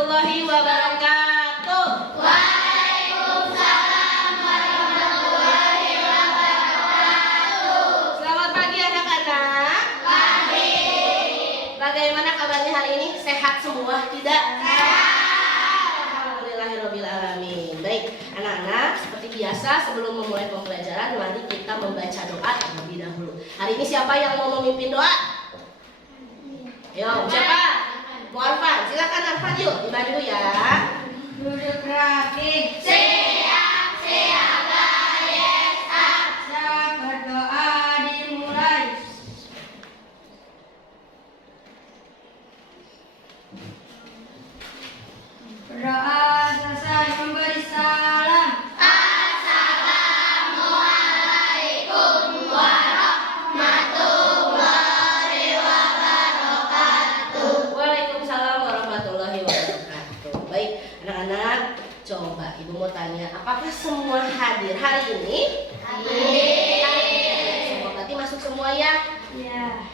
warahmatullahi wabarakatuh. Waalaikumsalam warahmatullahi wabarakatuh. Selamat pagi anak-anak. Pagi. Bagaimana kabarnya hari ini? Sehat semua? Tidak? Sehat. Alhamdulillahirabbil alamin. Baik, anak-anak, seperti biasa sebelum memulai pembelajaran, mari kita membaca doa terlebih dahulu. Hari ini siapa yang mau memimpin doa? Ayo, siapa? Muarfan, silakan Arfan, yuk dibantu ya. Duduk rapi. Siap, siaga, yes, up. Siap, berdoa dimulai. Berdoa selesai, memberi salam. Assalamualaikum warahmatullahi wabarakatuh. Waalaikumsalam warahmatullahi wabarakatuh. Baik, anak-anak, coba ibu mau tanya, apakah semua hadir hari ini? Semua berarti masuk semua ya? Ya.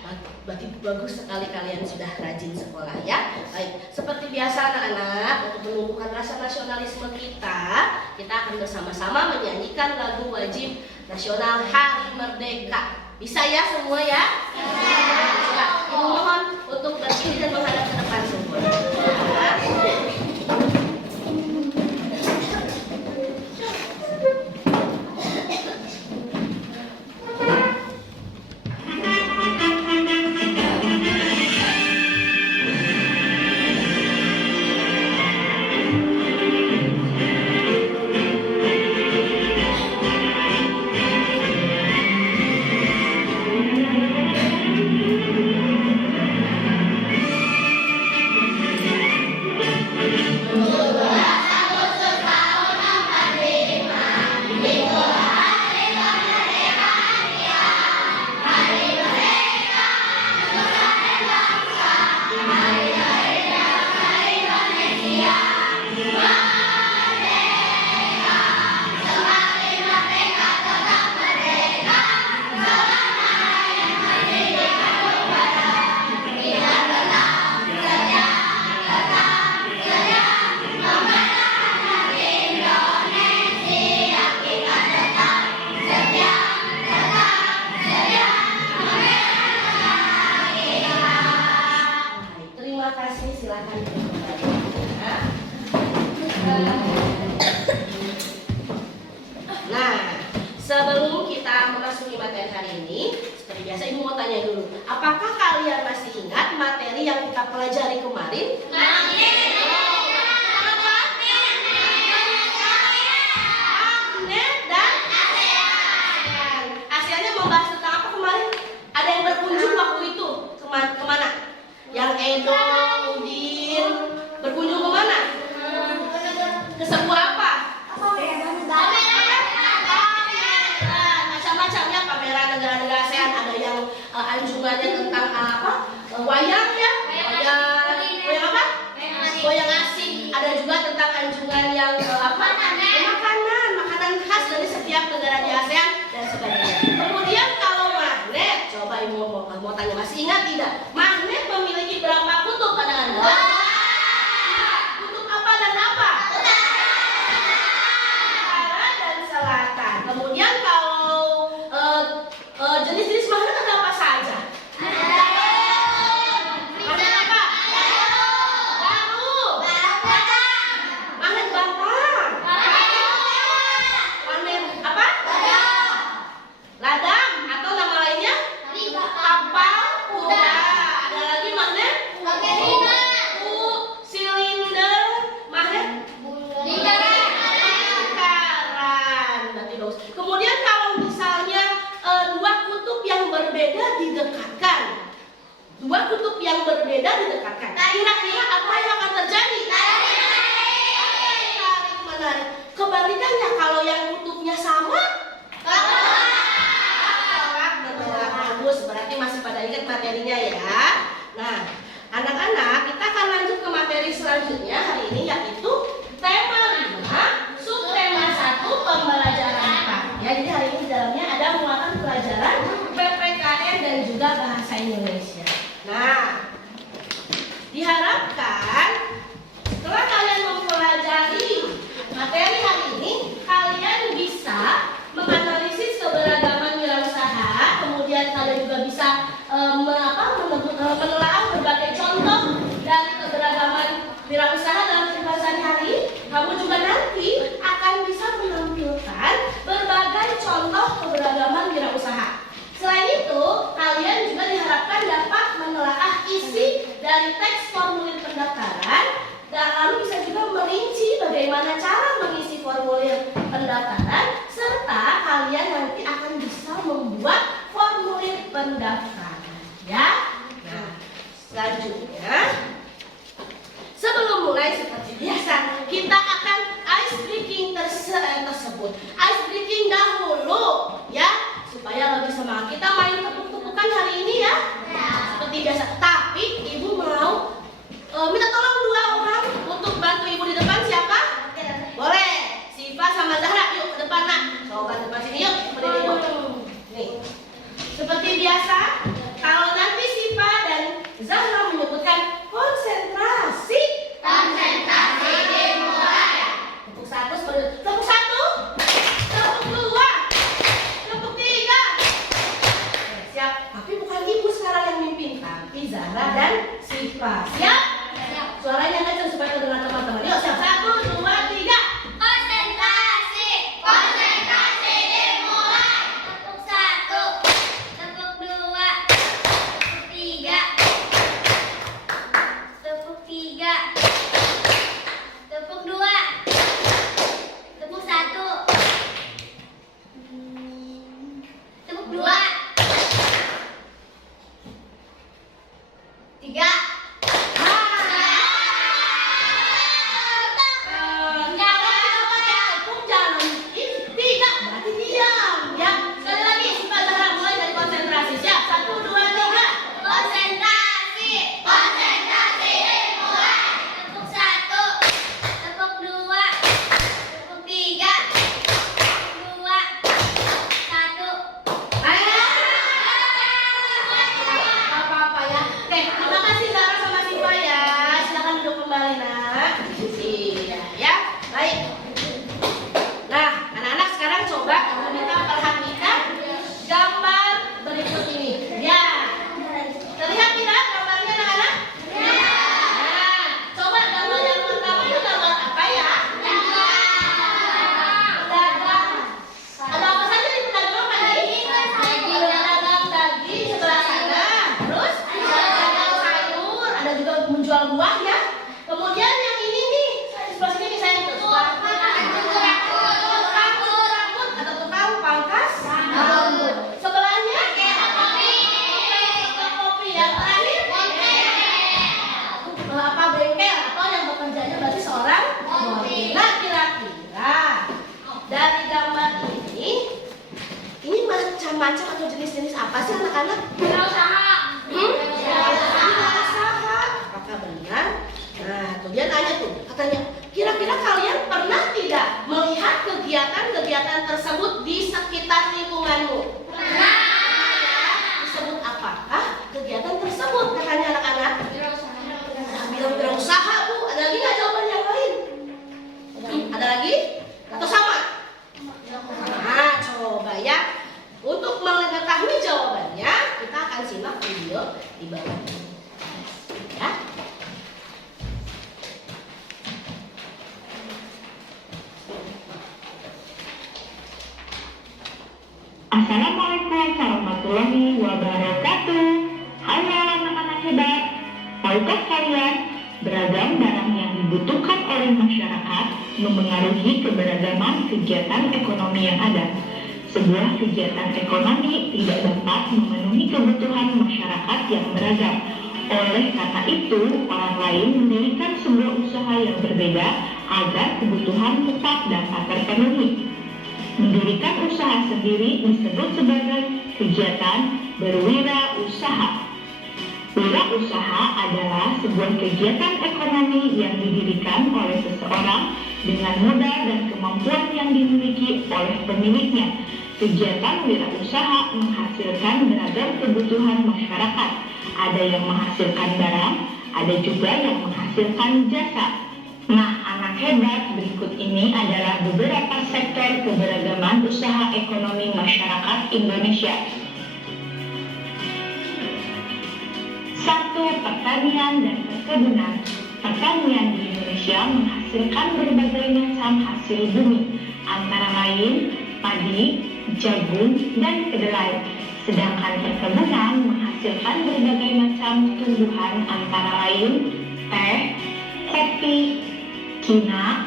Berarti bagus sekali kalian sudah rajin sekolah ya. Baik, seperti biasa anak-anak, untuk menumbuhkan rasa nasionalisme kita akan bersama-sama menyanyikan lagu wajib nasional Hari Merdeka. Bisa ya semua ya? Coba, ibu mohon untuk berdiri dan menghadap ke depan semua. Terima kasih, silakan kembali. Nah, sebelum kita memasuki materi hari ini, seperti biasa ibu mau tanya dulu, apakah kalian masih ingat materi yang kita pelajari kemarin? Magnet dan ASEAN. ASEAN-nya membahas tentang apa kemarin? Ada yang berkunjung waktu itu kemana? Yang Edo, Udin berkunjung kemana? Ke sebuah apa? Macam-macamnya pameran negara-negara ASEAN. Ada yang anjungannya tentang apa? Wayang ya? Wayang apa? Wayang asing. Ada juga tentang anjungan yang apa? Makanan khas dari setiap negara di ASEAN dan sebagainya. Kemudian kalau magnet, coba ibu mau tanya, masih ingat tidak? Magnet memiliki berapa kutub pada Anda? Kutub apa dan apa? Utara dan selatan. Kemudian kalau jenis-jenis magnet ada apa saja? Magnet apa? Garu. Magnet batang. Magnet apa? Ladang atau nama lainnya? Kapal kuda. Ada lagi magnet? Silinder. Magnet? Lingkaran. Berarti bagus. Kemudian kalau misalnya dua kutub yang berbeda didekatkan. Dua kutub yang berbeda didekatkan. Kira-kira apa yang akan terjadi? Menarik. Kebalikannya kalau yang kutubnya sama? Bertolak. Bagus. Berarti masih pada ingat materinya ya. Nah, anak-anak, kita akan lanjut ke materi selanjutnya hari ini, yaitu tema 5, subtema 1, pembelajaran 4. Ya, jadi hari ini di dalamnya ada muatan pelajaran PPKN dan juga bahasa Indonesia. Nah, diharapkan setelah dari teks formulir pendaftaran, dan lalu bisa juga merinci bagaimana cara mengisi formulir pendaftaran, serta kalian nanti akan bisa membuat formulir pendaftaran, ya. Nah, selanjutnya, sebelum mulai seperti biasa, kita akan ice breaking tersebut. Ice breaking dahulu, ya, supaya lebih semangat. Kita main tepuk-tepukan hari ini, ya, seperti biasa. Tapi ibu mau minta tolong 2 orang untuk bantu ibu di depan. Siapa? Boleh. Siva sama Zahra, yuk ke depan, nak. Coba depan sini, yuk. Berdiri ibu. Nih. Seperti biasa, kalau nanti Siva dan Zahra menyebutkan konsentrasi. Konsentrasi dimulai. Tepuk 1, tepuk 1, tepuk 2, tepuk 3. Siap. Tapi bukan ibu sekarang yang mimpin, tapi Zahra dan Siva. Siap? Suaranya kencang supaya terdengar teman-teman. Yuk, siap. 1, 2, 3. Konsentrasi. Konsentrasi dimulai. Tepuk 1, tepuk 2, tepuk 3, tepuk 3, tepuk 2, tepuk 1, tepuk 2, 3. Konsentrasi. Konsentrasi dimulai. Tepuk 1, tepuk 2, tepuk 3, tepuk 2, 1. Apa-apa ya. Oke, terima kasih Zahra sama Siva ya. Silakan duduk kembali, nak. Iya, ya. Baik. Nah, anak-anak sekarang coba kita perhatikan gambar berikut ini. Ya. Terlihat tidak gambarnya, anak-anak? Nah, coba gambar yang pertama itu gambar apa ya? Pedagang. Ada apa saja di pedagang apa nih? Pedagang daging sebelah sana. Terus pedagang sayur, ada juga menjual buah ya. Kemudian yang ini nih, sebelah sini nih saya tukang rambut atau tukang pangkas rambut. Sebelahnya tukang kopi. Yang terakhir apa, bengkel atau yang bekerjanya berarti seorang model. Nah, kira-kira dari gambar ini macam-macam atau jenis-jenis apa sih anak-anak? Wirausaha. Wirausaha. Apakah benar? Nah, tuh dia nanya tuh, katanya, kira-kira kalian pernah tidak melihat kegiatan-kegiatan tersebut di sekitar lingkunganmu? Pernah. Disebut apakah kegiatan tersebut? Katanya anak-anak. Bilang wirausaha, Bu. Ada lagi nggak jawaban yang lain? Ada lagi? Atau sama? Nah, coba ya. Untuk mengetahui jawabannya, kita akan simak video di bawah ini. Ya. Assalamualaikum warahmatullahi wabarakatuh. Halo anak-anak hebat. Tahukah kalian beragam barang yang dibutuhkan oleh masyarakat memengaruhi keberagaman kegiatan ekonomi yang ada. Sebuah kegiatan ekonomi tidak dapat memenuhi kebutuhan masyarakat yang beragam. Oleh karena itu, orang lain mendirikan sebuah usaha yang berbeda agar kebutuhan tetap dapat terpenuhi. Mendirikan usaha sendiri disebut sebagai kegiatan berwirausaha. Wirausaha adalah sebuah kegiatan ekonomi yang didirikan oleh seseorang dengan modal dan kemampuan yang dimiliki oleh pemiliknya. Kegiatan wirausaha menghasilkan beragam kebutuhan masyarakat. Ada yang menghasilkan barang, ada juga yang menghasilkan jasa. Nah, anak hebat, berikut ini adalah beberapa sektor keberagaman usaha ekonomi masyarakat Indonesia. 1. Pertanian dan perkebunan. Pertanian di Indonesia menghasilkan berbagai macam hasil bumi, antara lain padi, jagung, dan kedelai. Sedangkan perkebunan menghasilkan berbagai macam tumbuhan antara lain teh, kopi, kina,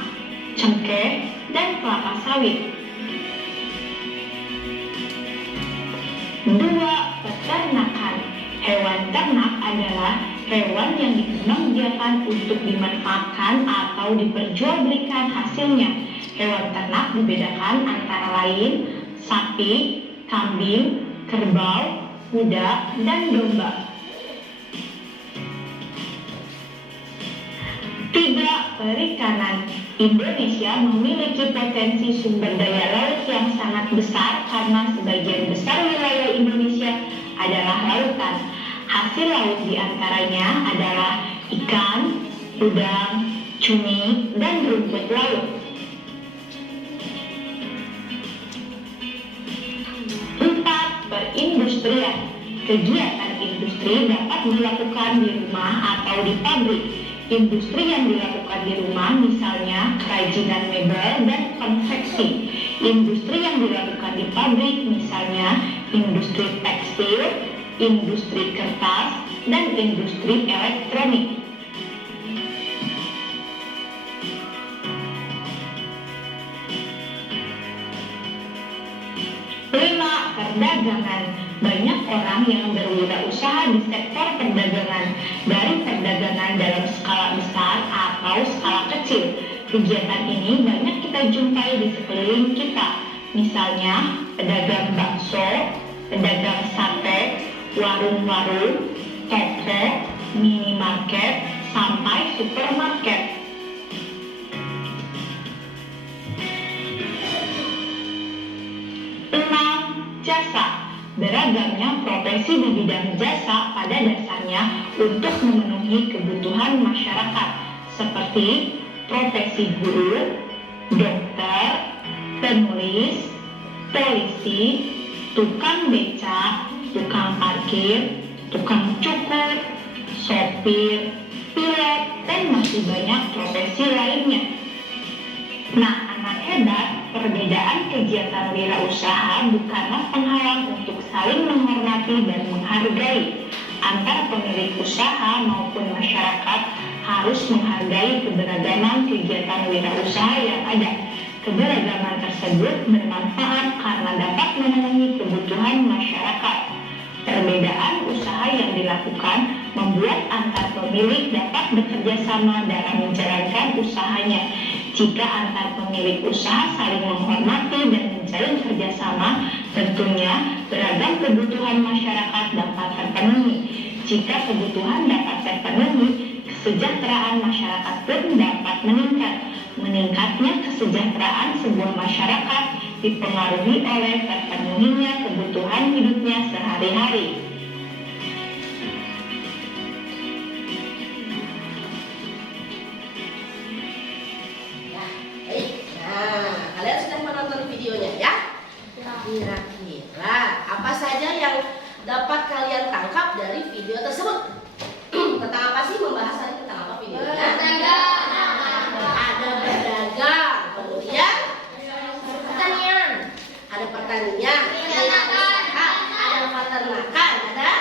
cengkeh, dan kelapa sawit. 2. Peternakan. Hewan ternak adalah hewan yang dikembangbiakan untuk dimanfaatkan atau diperjualbelikan hasilnya. Hewan ternak dibedakan antara lain sapi, kambing, kerbau, kuda, dan domba. 3. Perikanan. Indonesia memiliki potensi sumber daya laut yang sangat besar karena sebagian besar wilayah Indonesia adalah lautan. Hasil laut diantaranya adalah ikan, udang, cumi, dan rumput laut. 4. Perindustrian. Kegiatan industri dapat dilakukan di rumah atau di pabrik. Industri yang dilakukan di rumah misalnya kerajinan mebel dan konveksi. Industri yang dilakukan di pabrik misalnya industri tekstil, industri kertas, dan industri elektronik. 5. Perdagangan. Banyak orang yang berwirausaha di sektor perdagangan, dari perdagangan dalam skala besar atau skala kecil. Kegiatan ini banyak kita jumpai di sekeliling kita, misalnya pedagang bakso, pedagang sate, warung-warung, toko, minimarket, sampai supermarket. 6. Jasa. Beragamnya profesi di bidang jasa pada dasarnya untuk memenuhi kebutuhan masyarakat, seperti profesi guru, dokter, penulis, polisi, tukang beca, tukang parkir, tukang cukur, sopir, pilot, dan masih banyak profesi lainnya. Nah, anak hebat, perbedaan kegiatan wirausaha bukanlah penghalang untuk saling menghormati dan menghargai. Antara pemilik usaha maupun masyarakat harus menghargai keberagaman kegiatan wirausaha yang ada. Keberagaman tersebut bermanfaat karena dapat memenuhi kebutuhan masyarakat. Perbedaan usaha yang dilakukan membuat antar pemilik dapat bekerja sama dalam menjalankan usahanya. Jika antar pemilik usaha saling menghormati dan menjalin kerjasama, tentunya beragam kebutuhan masyarakat dapat terpenuhi. Jika kebutuhan dapat terpenuhi, kesejahteraan masyarakat pun dapat meningkat. Meningkatnya kesejahteraan sebuah masyarakat dipengaruhi oleh terpenuhinya kebutuhan hidupnya sehari-hari. Kalian sudah menonton videonya ya? Kira-kira apa saja yang dapat kalian tangkap dari video tersebut? Tentang apa sih? Membahas tadi tentang apa videonya? Ada berdagang, kemudian Pertanian. ada pertanian, ada peternakan, ada.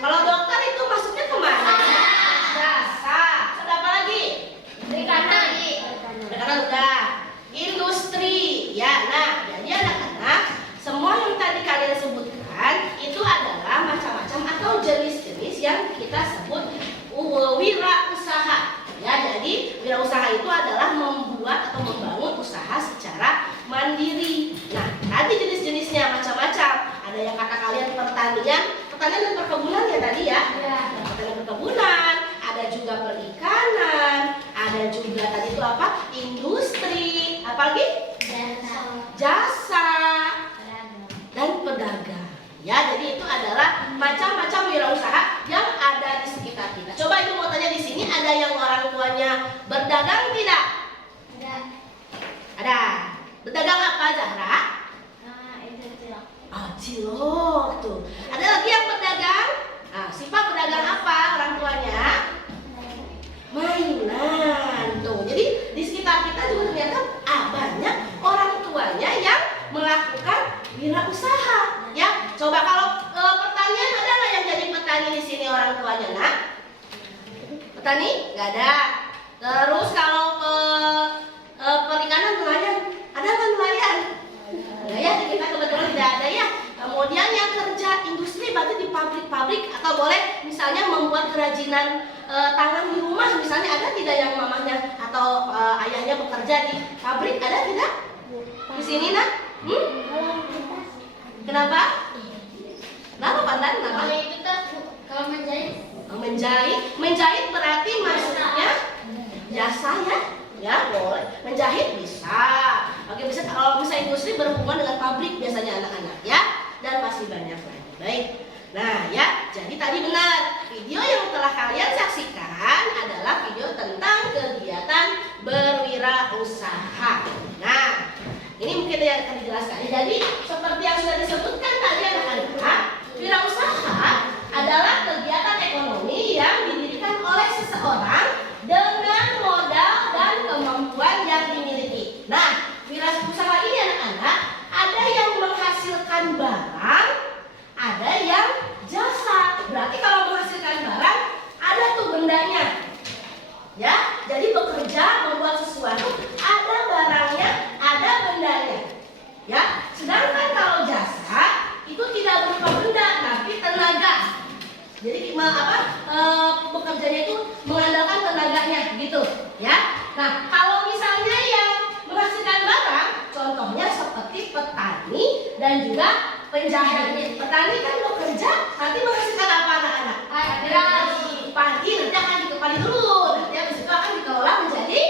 Kalau dokter itu masuknya kemana? Jasa. Ada apa lagi? Perikanan. Perikanan udah. Industri, ya. Nah, jadi anak-anak, semua yang tadi kalian sebutkan itu adalah macam-macam atau jenis-jenis yang kita sebut wirausaha. Ya, jadi wirausaha itu adalah membuat atau membangun usaha secara mandiri. Nah, tadi jenis-jenisnya macam-macam. Ada yang kata kalian pertanian dan perkebunan ya tadi ya. Ada pertanian perkebunan, ada juga perikanan, ada juga tadi itu apa? Industri, apa lagi? Jasa dan pedagang. Ya, jadi itu adalah macam-macam wirausaha yang ada di sekitar kita. Coba Ibu mau tanya di sini, ada yang orang tuanya berdagang tidak? Ada. Berdagang apa, Zahra? Oh, cilok tuh. Ada lagi yang berdagang? Nah, Siva berdagang apa orang tuanya? Mainan tuh. Jadi di sekitar kita juga ternyata banyak orang tuanya yang melakukan wirausaha, ya. Petani nggak ada. Terus kalau perikanan nelayan, ada nggak nelayan? Nelayan kita kebetulan tidak ada ya. Kemudian yang kerja industri berarti di pabrik-pabrik atau boleh misalnya membuat kerajinan tangan di rumah, misalnya ada tidak yang mamanya atau ayahnya bekerja di pabrik, ada tidak? Di sini nak? Kenapa? Kenapa Pandan? Kenapa? Kalau itu tuh kalau menjahit. Menjahit berarti maksudnya jasa ya? Ya boleh. Menjahit bisa. Oke, bisa kalau misalnya industri berhubungan dengan pabrik biasanya anak-anak ya, dan masih banyak lagi. Baik. Nah ya, jadi tadi benar, video yang telah kalian saksikan adalah video tentang kegiatan berwirausaha. Nah, ini mungkin yang akan dijelaskan. Jadi seperti yang sudah disebutkan tadi anak-anak, wirausaha adalah kegiatan ekonomi yang didirikan oleh seseorang dengan modal dan kemampuan yang dimiliki. Nah, wirausaha ini anak-anak ada yang menghasilkan barang, ada yang jasa. Berarti kalau menghasilkan barang ada tuh bendanya. Ya, jadi bekerja membuat sesuatu ada barangnya, ada bendanya. Ya, sedangkan kalau jasa itu tidak berupa benda tapi tenaga. Jadi bekerjanya itu mengandalkan tenaganya gitu, ya. Nah, kalau misalnya yang menghasilkan barang, contohnya seperti petani dan juga penjahit. Petani kan bekerja, nanti menghasilkan apa anak-anak? Padi nanti akan dikepali dulu, nanti habis itu akan dikelola menjadi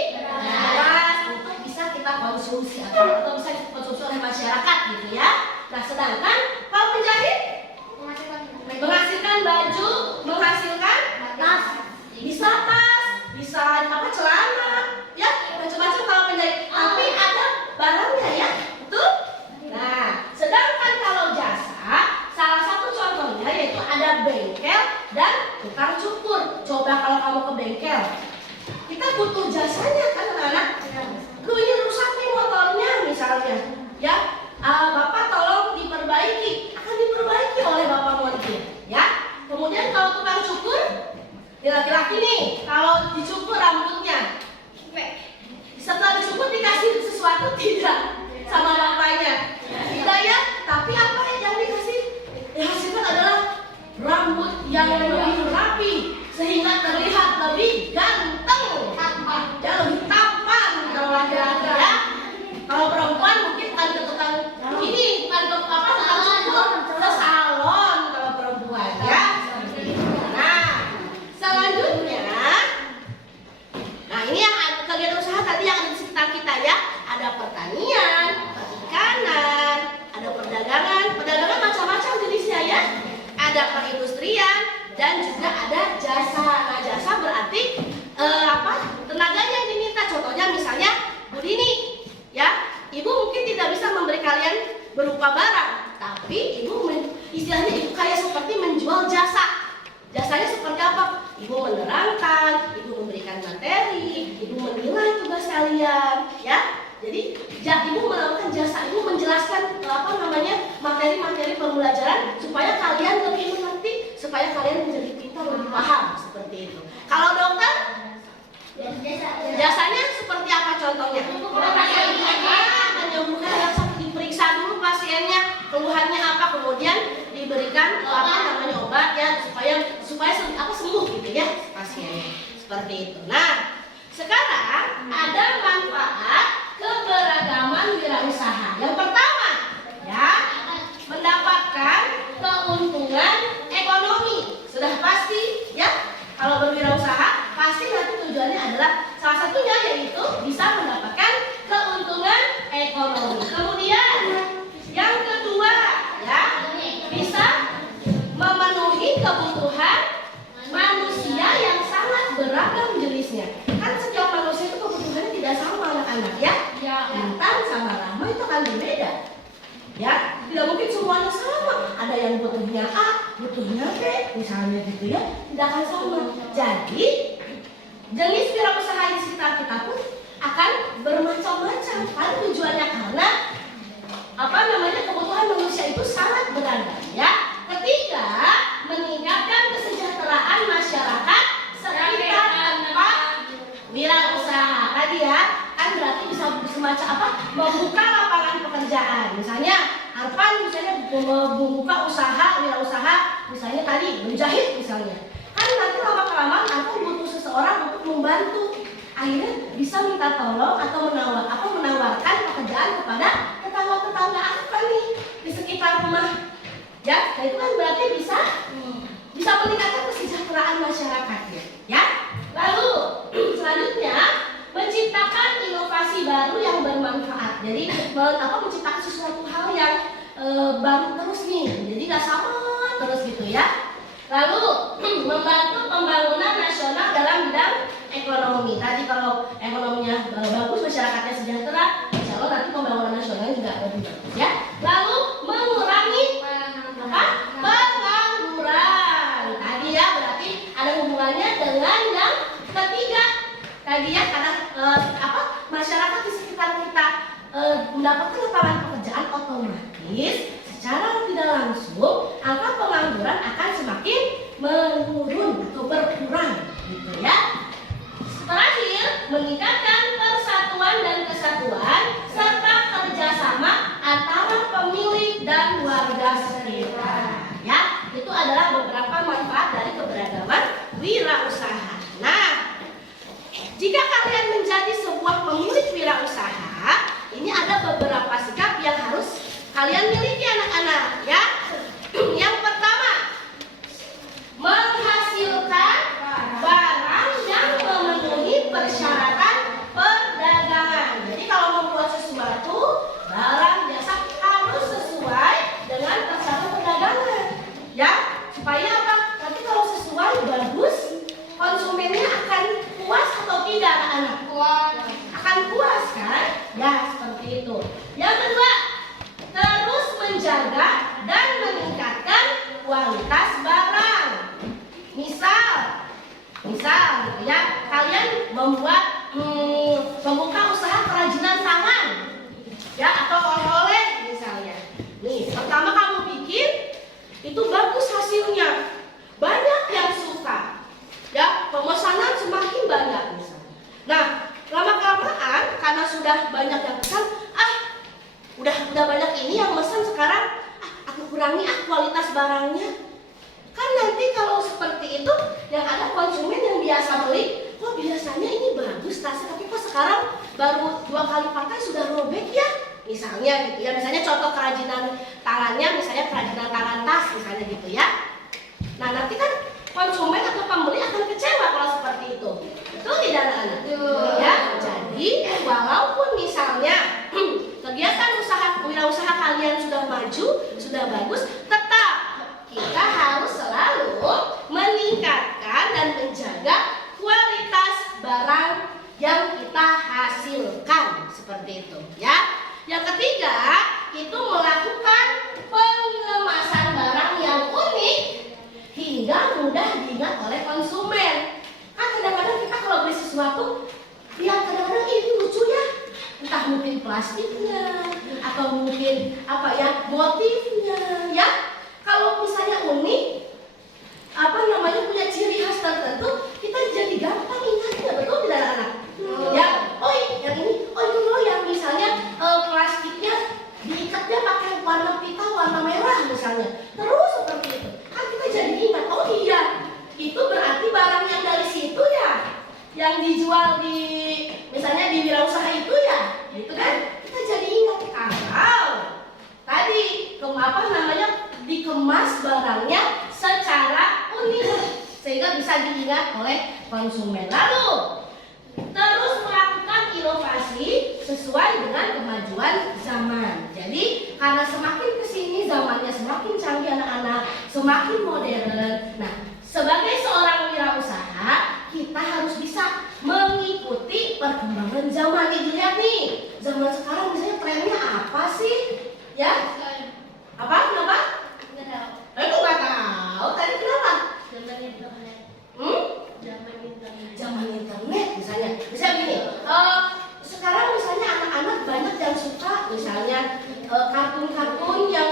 beras untuk bisa kita konsumsi atau bisa dikonsumsi oleh masyarakat gitu ya. Nah, sedangkan kalau penjahit menghasilkan baju, menghasilkan tas, bisa celana, ya macam-macam kalau penjahit. Tapi ada barangnya ya, betul? Nah, sedangkan kalau jasa, salah satu contohnya yaitu ada bengkel dan tukang cukur. Coba kalau kamu ke bengkel, kita butuh jasanya kan anak-anak. Lu ini rusak nih motornya misalnya, ya. Bapak tolong diperbaiki, akan diperbaiki oleh Bapak montir, ya. Kemudian kalau tukang cukur, laki-laki nih, kalau dicukur rambutnya, setelah dicukur dikasih sesuatu tidak sama bapaknya? Tidak ya, tapi apa yang dihasilkan adalah rambut yang lebih rapi sehingga terlihat lebih ganteng, ya lebih tampan kalau laki-laki ya. Kalau perempuan mungkin bukan ke tukang ini, bukan ke tukang cukur, ke salon kalau perempuan ya. Nah, selanjutnya, nah ini yang kegiatan usaha tadi yang ada di sekitar kita ya. Ada pertanian, perikanan, ada perdagangan. Perdagangan macam-macam jenisnya ya. Ada perindustrian dan juga ada jasa. Nah, jasa berarti tenaga yang diminta. Contohnya misalnya Bu Dini, ya, ibu mungkin tidak bisa memberi kalian berupa barang, tapi istilahnya ibu kayak seperti menjual jasa. Jasanya seperti apa? Ibu menerangkan, ibu memberikan materi, ibu menilai tugas kalian, ya. Jadi ibu melakukan jasa, ibu menjelaskan materi-materi pembelajaran supaya kalian lebih mengerti, supaya kalian menjadi pintar, lebih paham seperti itu. Kalau dokter, jasanya seperti apa contohnya? Menyembuhkan yang sakit, diperiksa dulu pasiennya, keluhannya apa, kemudian diberikan obat ya supaya sembuh gitu ya pasiennya. Seperti itu. Nah, sekarang ada manfaat keberagaman wirausaha. Yang pertama, ya, mendapatkan keuntungan ekonomi. Sudah pasti ya, kalau berwirausaha pasti nanti tujuannya adalah salah satunya yaitu bisa mendapatkan keuntungan ekonomi. Kemudian yang kedua, ya, bisa memenuhi kebutuhan manusia yang sangat beragam jenisnya. Kan setiap manusia itu kebutuhannya tidak sama anak-anak ya. Intan sama Rahma itu kan berbeda. Ya, tidak mungkin semuanya sama. Ada yang butuhnya A, butuhnya B, misalnya gitu ya. Tidak akan sama. Jadi jenis wirausaha di sekitar kita pun akan bermacam-macam. Kan tujuannya karena kebutuhan manusia itu sangat beragam ya. Ketiga, meningkatkan kesejahteraan masyarakat sekitar semacam apa? Membuka lapangan pekerjaan. Misalnya Arpan misalnya membuka usaha, wirausaha, misalnya tadi menjahit misalnya. Kan nanti lama kelamaan Arpan butuh seseorang untuk membantu. Akhirnya bisa minta tolong atau menawarkan pekerjaan kepada tetangga-tetangga apa nih di sekitar rumah. Ya, nah itu kan berarti bisa meningkatkan kesejahteraan masyarakatnya. Ya. Lalu selanjutnya menciptakan inovasi baru yang bermanfaat. Jadi menciptakan sesuatu hal yang baru terus nih. Jadi nggak sama terus gitu ya. Lalu membantu pembangunan nasional dalam bidang ekonomi. Tadi kalau ekonominya bagus, masyarakatnya sejahtera, insya Allah nanti pembangunan nasionalnya juga lebih bagus ya. Lalu mengurangi pengangguran. Tadi ya berarti ada hubungannya dengan yang ketiga. Tadi ya karena masyarakat di sekitar kita mendapatkan lapangan pekerjaan, otomatis secara tidak langsung angka pengangguran akan semakin menurun atau berkurang gitu ya. Terakhir, meningkatkan persatuan dan kesatuan serta kerjasama antara pemilik dan warga sekitar. Ya, itu adalah beberapa manfaat dari keberagaman wirausaha. Nah, jika kalian menjadi sebuah pemilik wirausaha, ini ada beberapa sikap yang harus kalian miliki anak-anak ya. Yang pertama, menghasilkan barang yang memenuhi persyaratan perdagangan. Jadi kalau membuat sesuatu barang jasa harus sesuai dengan persyaratan perdagangan. Ya, supaya apa? Nanti kalau sesuai bagus, konsumennya akan puas atau tidak anak-anak? Puas. Akan puas kan? Ya, seperti itu. Yang kedua, terus menjaga dan meningkatkan kualitas barang. Misal gitu ya, kalian membuka usaha kerajinan tangan ya, atau oleh-oleh misalnya. Nih, pertama kamu bikin itu bagus hasilnya, banyak yang suka ya, pemesanan semakin banyak misalnya. Nah, lama-kelamaan karena sudah banyak yang pesan, udah banyak ini yang pesan sekarang, aku kurangi kualitas barangnya. Kan nanti kalau seperti itu yang ada konsumen yang biasa beli, kok biasanya ini bagus tasnya, tapi kok sekarang baru 2 kali pakai sudah robek ya, misalnya gitu ya. Misalnya contoh kerajinan tangannya, misalnya kerajinan tangan tas misalnya gitu ya. Nah nanti kan konsumen atau pembeli akan kecewa kalau seperti itu. Betul tidak anak-anak? Ya, jadi walaupun misalnya kegiatan wirausaha kalian sudah maju, sudah bagus, tetap kita harus selalu meningkatkan dan menjaga kualitas barang yang kita hasilkan, seperti itu ya. Yang ketiga, itu melakukan pengemasan barang yang unik hingga mudah diingat oleh konsumen. Kan kadang-kadang kita kalau beli sesuatu, ya kadang-kadang ini lucu ya, entah mungkin plastiknya atau mungkin motifnya ya. Kalau misalnya unik, punya ciri khas tertentu, kita jadi gampang ingatnya, betul tidak anak? Ya, yang ini, yang misalnya plastiknya diikatnya pakai warna pita, warna merah misalnya, terus seperti itu, kan kita jadi ingat, oh iya, itu berarti barang yang dari situ ya, yang dijual misalnya di wirausaha itu ya, gitu kan? Kita jadi ingat kalau tadi dikemas barangnya secara unik sehingga bisa diingat oleh konsumen. Lalu terus melakukan inovasi sesuai dengan kemajuan zaman. Jadi karena semakin kesini zamannya semakin canggih anak-anak, semakin modern. Nah, sebagai seorang wirausaha kita harus bisa mengikuti perkembangan zaman. Dilihat nih, zaman sekarang misalnya trennya apa sih? Ya? Apa? Kenapa? Nggak tahu. Aku nggak tahu. Tadi kenapa? Zaman internet. Zaman internet misalnya. Misalnya begini. Sekarang misalnya anak-anak banyak yang suka misalnya kartun-kartun yang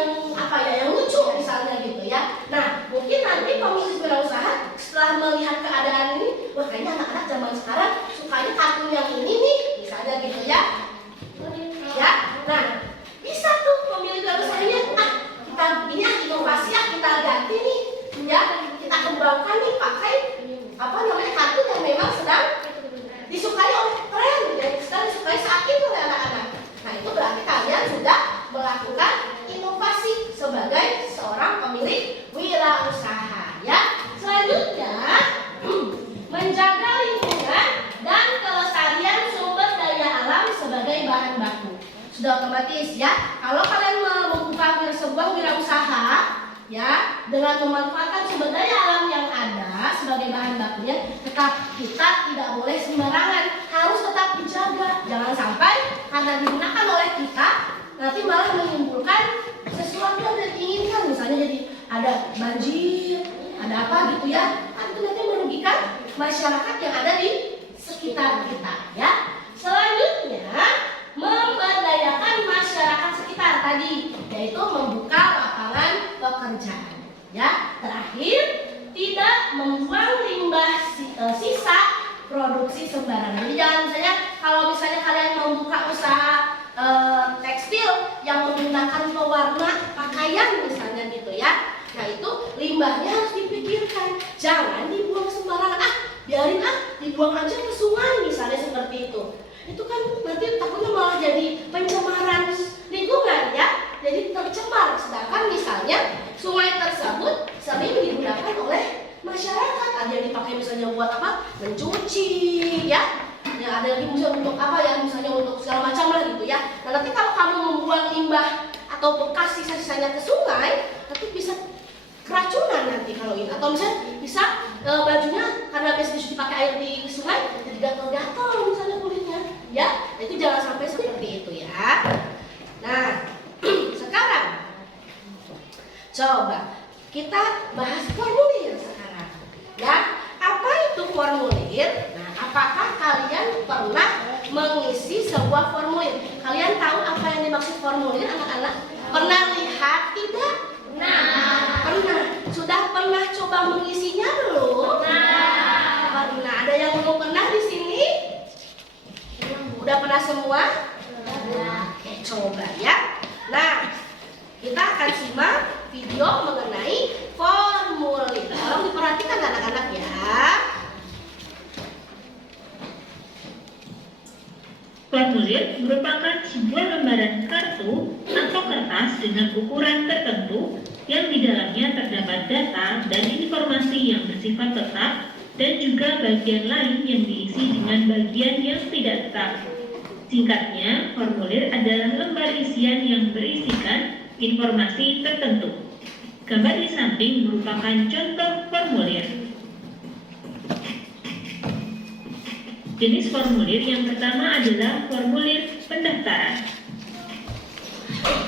yang lucu misalnya gitu ya. Nah, mungkin nanti pemilik wirausaha setelah melihat keadaan ini, wah kayaknya anak-anak zaman sekarang sukanya kartun yang ini nih, misalnya gitu ya. sudah otomatis ya. Kalau kalian membuka sebuah wirausaha ya dengan memanfaatkan sumber daya alam yang ada sebagai bahan bakunya, tetap kita tidak boleh sembarangan, harus tetap dijaga. Jangan sampai karena digunakan oleh kita nanti malah menimbulkan sesuatu yang tidak diinginkan, misalnya jadi ada banjir, ada apa gitu ya, kan itu nanti merugikan masyarakat yang ada di sekitar kita ya. Selanjutnya memberdayakan masyarakat sekitar tadi, yaitu membuka lapangan pekerjaan ya. Terakhir, tidak membuang limbah sisa produksi sembarangan. Jadi jangan misalnya kalau misalnya kalian membuka usaha tekstil yang menggunakan pewarna pakaian misalnya gitu ya, nah itu limbahnya harus dipikirkan, jangan dibuang sembarangan. Biarin dibuang aja ke sungai misalnya seperti itu. Itu kan nanti takutnya malah jadi pencemaran lingkungan ya, jadi tercemar. Sedangkan misalnya sungai tersebut sering digunakan oleh masyarakat, ada yang dipakai misalnya buat apa, mencuci ya, ada lagi misalnya untuk apa ya, misalnya untuk segala macam lah gitu ya. Nah nanti kalau kamu membuang limbah atau bekas sisa-sisanya ke sungai, nanti bisa keracunan nanti kalau ini, atau misalnya bisa bajunya karena biasa dipakai air di sungai jadi gatal-gatal misalnya kulitnya ya. Itu jangan sampai seperti itu ya. Nah sekarang coba kita bahas formulir sekarang ya. Apa itu formulir? Nah, apakah kalian pernah mengisi sebuah formulir? Kalian tahu apa yang dimaksud formulir, anak-anak? Pernah lihat tidak? Nah, pernah. Sudah pernah coba mengisinya belum? Pernah. Ada yang belum pernah di sini? Udah pernah semua? Oke, coba ya. Nah, kita akan simak video mengenai formulir. Tolong diperhatikan anak-anak ya. Formulir merupakan sebuah lembaran kartu atau kertas dengan ukuran tertentu yang di dalamnya terdapat data dan informasi yang bersifat tetap dan juga bagian lain yang diisi dengan bagian yang tidak tetap. Singkatnya, formulir adalah lembar isian yang berisikan informasi tertentu. Gambar di samping merupakan contoh formulir. Jenis formulir yang pertama adalah formulir pendaftaran.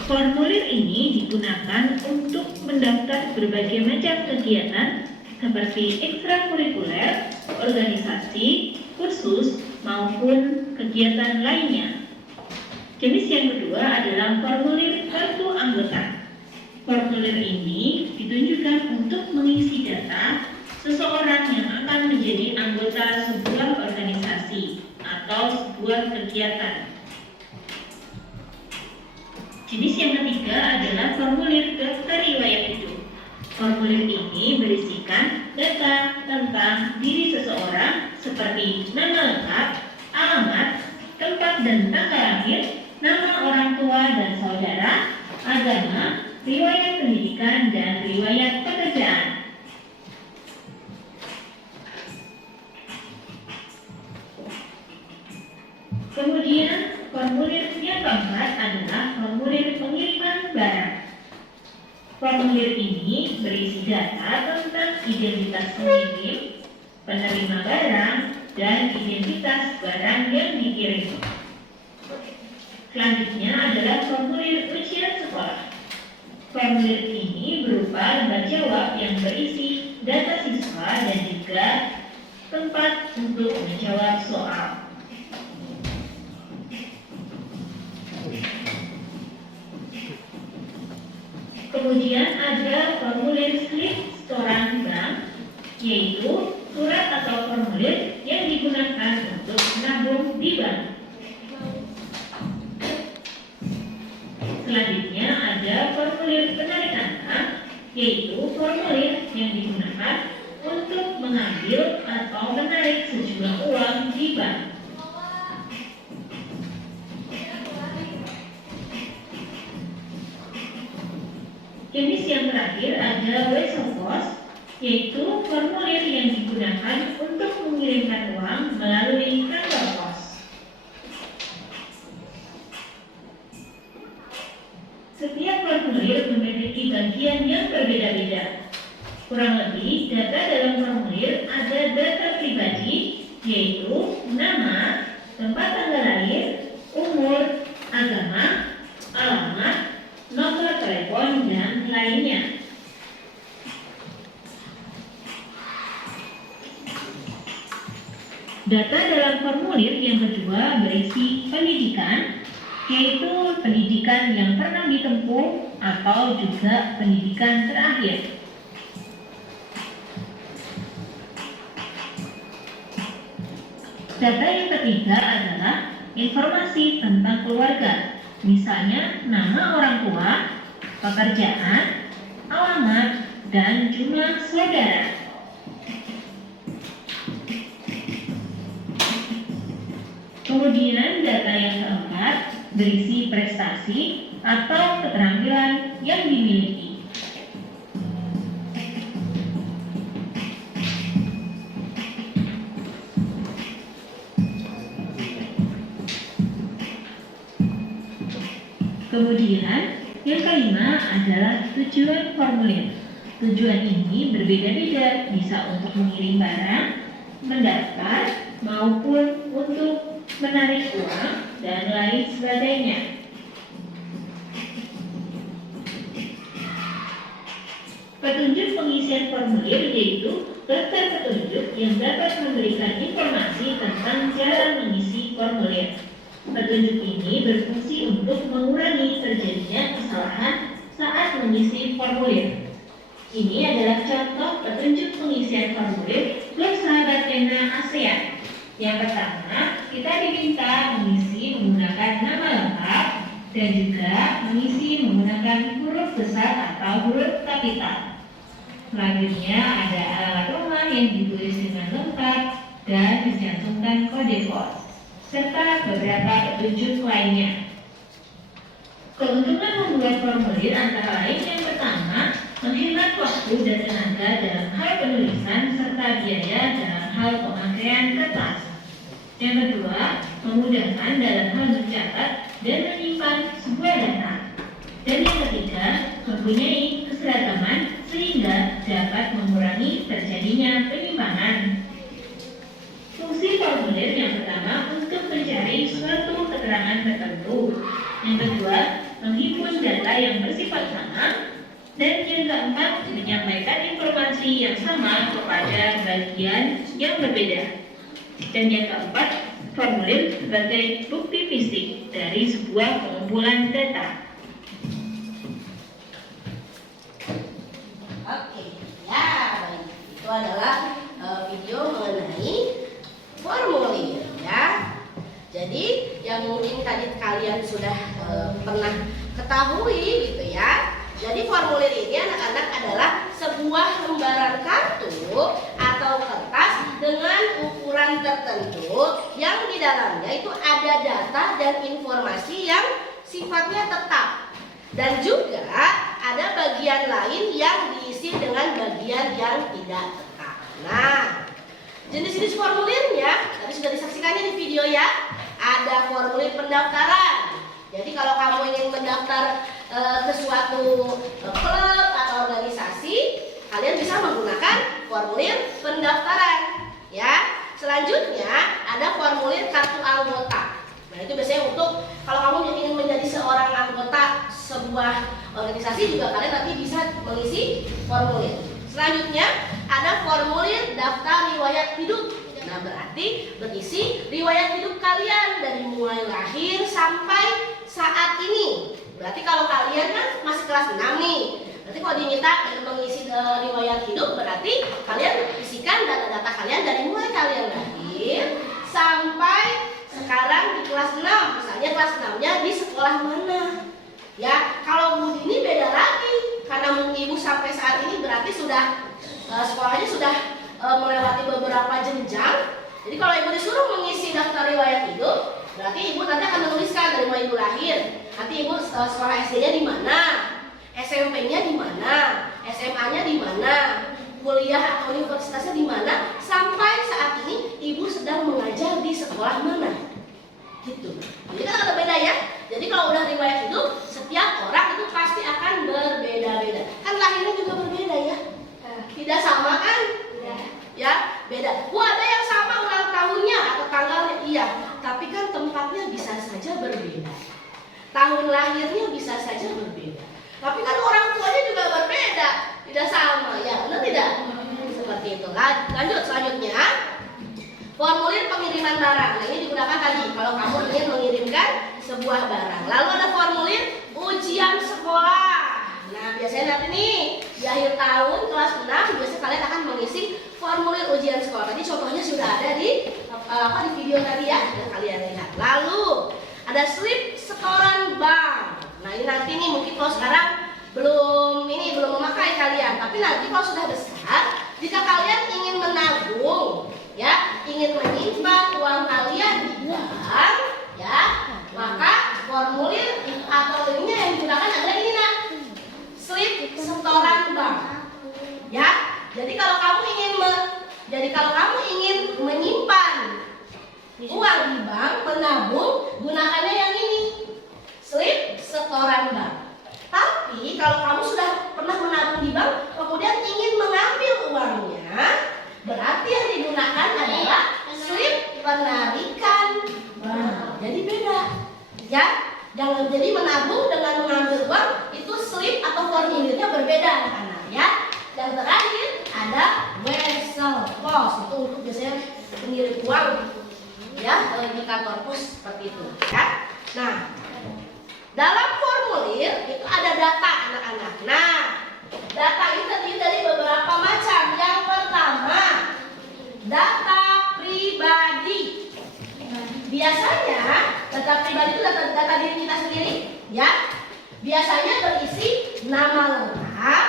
Formulir ini digunakan untuk mendaftar berbagai macam kegiatan seperti ekstrakurikuler, organisasi, kursus, maupun kegiatan lainnya. Jenis yang kedua adalah formulir kartu anggota. Formulir ini ditujukan untuk mengisi data seseorang yang akan menjadi anggota sebuah organisasi atau sebuah kegiatan. Jenis yang ketiga adalah formulir daftar riwayat hidup. Formulir ini berisikan data tentang diri seseorang seperti nama lengkap, alamat, tempat dan tanggal lahir, nama orang tua dan saudara, agama, riwayat pendidikan, dan riwayat pekerjaan. Kemudian, formulir yang keempat adalah formulir pengiriman barang. Formulir ini berisi data tentang identitas pengirim, penerima barang, dan identitas barang yang dikirim. Selanjutnya adalah formulir ujian sekolah. Formulir ini berupa lembar jawab yang berisi data siswa dan juga tempat untuk menjawab soal. Kemudian ada formulir slip setoran bank, yaitu surat atau formulir yang digunakan untuk menabung di bank. Selanjutnya ada formulir penarikan uang, yaitu formulir yang digunakan untuk mengambil atau menarik sejumlah uang di bank. Jenis yang terakhir ada Wesopos, yaitu formulir yang digunakan untuk mengirimkan uang melalui kantor pos. yaitu nama, tempat tanggal lahir, umur, agama, alamat, nomor telepon, dan lainnya. Data dalam formulir yang kedua berisi pendidikan, yaitu pendidikan yang pernah ditempuh atau juga pendidikan terakhir. Data yang ketiga adalah informasi tentang keluarga, misalnya nama orang tua, pekerjaan, alamat, dan jumlah saudara. Kemudian data yang keempat berisi prestasi atau keterampilan yang dimiliki. Kemudian yang kelima adalah tujuan formulir. Tujuan ini berbeda-beda, bisa untuk mengirim barang, mendaftar, maupun untuk menarik uang, dan lain sebagainya. Petunjuk pengisian formulir yaitu daftar petunjuk yang dapat memberikan informasi tentang cara mengisi formulir. Petunjuk ini berfungsi untuk mengurangi terjadinya kesalahan saat mengisi formulir. Ini adalah contoh petunjuk pengisian formulir Klub Sahabat Pena ASEAN. Yang pertama, kita diminta mengisi menggunakan nama lengkap dan juga mengisi menggunakan huruf besar atau huruf kapital. Selanjutnya ada alamat rumah yang ditulis dengan lengkap dan dicantumkan kode pos, serta beberapa petunjuk lainnya. Keuntungan membuat formulir antara lain yang pertama, menghemat waktu dan tenaga dalam hal penulisan serta biaya dalam hal pemakaian kertas. Yang kedua, memudahkan dalam hal mencatat dan menyimpan sebuah data. Dan yang ketiga, mempunyai keseragaman sehingga dapat mengurangi terjadinya penyimpangan. Fungsi formulir yang pertama untuk mencari suatu keterangan tertentu. Yang kedua, menghimpun data yang bersifat sama. Dan yang keempat, menyampaikan informasi yang sama kepada bagian yang berbeda. Dan yang keempat, formulir sebagai bukti fisik dari sebuah pengumpulan data. Oke, ya baik. Itu adalah video mengenai formulir ya. Jadi yang mungkin tadi kalian sudah pernah ketahui gitu ya. Jadi formulir ini anak-anak adalah sebuah lembaran kartu atau kertas dengan ukuran tertentu yang di dalamnya itu ada data dan informasi yang sifatnya tetap. Dan juga ada bagian lain yang diisi dengan bagian yang tidak tetap. Nah, jenis-jenis formulirnya tadi sudah disaksikannya di video ya. Ada formulir pendaftaran. Jadi kalau kamu ingin mendaftar ke suatu klub atau organisasi, kalian bisa menggunakan formulir pendaftaran. Ya. Selanjutnya ada formulir kartu anggota. Nah itu biasanya untuk kalau kamu ingin menjadi seorang anggota sebuah organisasi juga kalian nanti bisa mengisi formulir. Selanjutnya ada formulir daftar riwayat hidup. Nah berarti berisi riwayat hidup kalian dari mulai lahir sampai saat ini. Berarti kalau kalian kan masih kelas 6 nih. Berarti kalau diminta mengisi riwayat hidup berarti kalian isikan data-data kalian dari mulai kalian lahir sampai sekarang di kelas 6. Misalnya kelas 6-nya di sekolah mana. Ya, kalau Bu ini beda lagi. Karena mungkin Ibu sampai saat ini berarti sudah sekolahnya sudah melewati beberapa jenjang. Jadi kalau Ibu disuruh mengisi daftar riwayat hidup, berarti Ibu nanti akan menuliskan dari mulai Ibu lahir. Nanti Ibu sekolah SD-nya di mana, SMP-nya di mana, SMA-nya di mana, kuliah atau universitasnya di mana, sampai saat ini Ibu sedang mengajar di sekolah mana. Gitu. Jadi kan ada beda ya. Jadi kalau udah riwayat hidup, setiap orang itu pasti akan berbeda-beda. Kan lahirnya juga berbeda ya. Tidak sama kan? Ya, beda. Bu ada yang sama ulang tahun berbeda. Tahun lahirnya bisa saja berbeda. Tapi kan orang tuanya juga berbeda, tidak sama, ya benar tidak? Seperti itu. Lanjut selanjutnya, formulir pengiriman barang. Nah, ini digunakan tadi kalau kamu ingin mengirimkan sebuah barang. Lalu ada formulir ujian sekolah. Nah, biasanya nanti nih di akhir tahun kelas 6 biasanya kalian akan mengisi formulir ujian sekolah. Tadi contohnya sudah ada di di video tadi ya, sudah kalian lihat. Lalu ada slip setoran bank. Nah, ini nanti nih mungkin kalau sekarang belum memakai kalian, tapi nanti kalau sudah besar, jika kalian ingin menabung, ya, ingin menyimpan uang kalian di bank, ya, maka formulir atau ininya yang digunakan adalah ini nak, slip setoran bank, ya. Jadi kalau kamu ingin menyimpan uang di bank, menabung, gunakannya yang ini, slip setoran bank. Tapi kalau kamu sudah pernah menabung di bank, kemudian ingin mengambil uangnya, berarti yang digunakan adalah slip penarikan bank. Jadi beda, ya. Jangan jadi menabung dengan mengambil uang itu slip atau formulirnya berbeda, anak-anak, ya. Yang terakhir ada wesel pos, itu untuk biasanya pengirim uang, ya, di kantor pos seperti itu, ya. Nah, dalam formulir itu ada data, anak-anak. Nah, data itu terdiri dari beberapa macam. Yang pertama, data pribadi. Biasanya data pribadi itu data diri kita sendiri, ya. Biasanya berisi nama lengkap,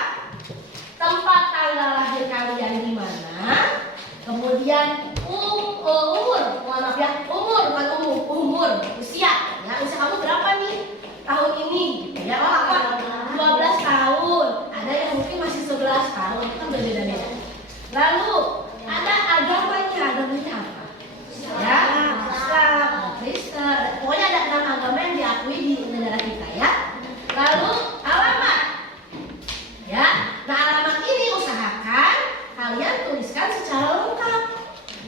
tempat tanggal lahir kalian di mana, kemudian umur, mohon maaf ya, umur, usia, ya, usia kamu berapa nih tahun ini? Ya, apa? 12 tahun. Ada yang mungkin masih 11 tahun, itu kan berbeda-beda. Lalu ada agamanya apa? Ya, Islam, Kristen, pokoknya ada 6 agama yang diakui di negara kita, ya. Lalu alamat, ya. Nah, alamat ini usahakan kalian tuliskan secara lengkap.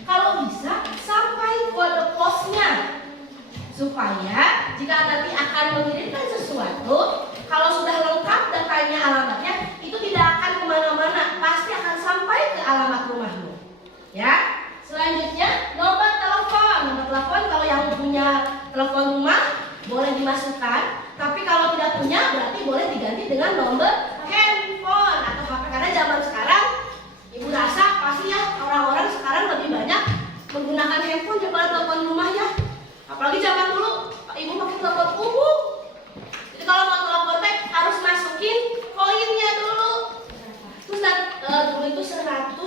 Kalau bisa sampai kode posnya, supaya jika nanti akan mengirimkan sesuatu, kalau sudah lengkap datanya, alamatnya, itu tidak akan kemana-mana, pasti akan sampai ke alamat rumahmu, ya. Selanjutnya nomor telepon kalau yang punya telepon rumah boleh dimasukkan, tapi kalau tidak punya berarti boleh diganti dengan nomor handphone atau HP, karena zaman sekarang ibu rasa pasti ya orang-orang sekarang lebih banyak menggunakan handphone daripada telepon rumah, ya. Apalagi zaman dulu ibu pakai telepon umum. Jadi kalau mau telepon back harus masukin koinnya dulu. Terus dulu itu 100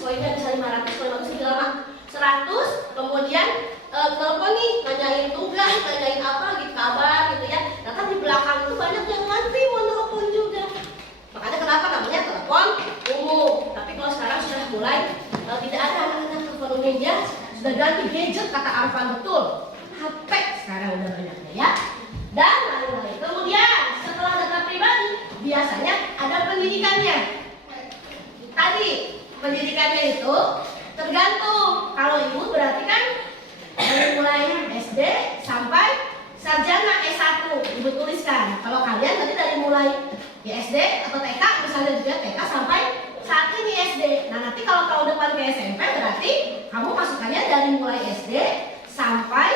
koinnya bisa 500, kalau 500 lebih lama. 100, kemudian telepon nih, nanyain tugas, nanyain apa gitu, kabar gitu, ya. Nah, kan di belakang itu banyak yang ngantri mau telepon juga. Makanya kenapa namanya telepon umum. Tapi kalau sekarang sudah mulai tidak ada anak-anak telepon umum, ya. Sudah ganti gadget, kata Arfan, betul. HP sekarang udah banyaknya, ya. Dan lain-lain. Kemudian setelah data pribadi, biasanya ada pendidikannya. Tadi pendidikannya itu tergantung. Kalau ibu berarti kan dari mulai SD sampai sarjana S1 ibu tuliskan. Kalau kalian tadi dari mulai ya SD atau TK, misalnya juga TK sampai saat ini SD. Nah, nanti kalau tahun depan ke SMP berarti kamu masukannya dari mulai SD sampai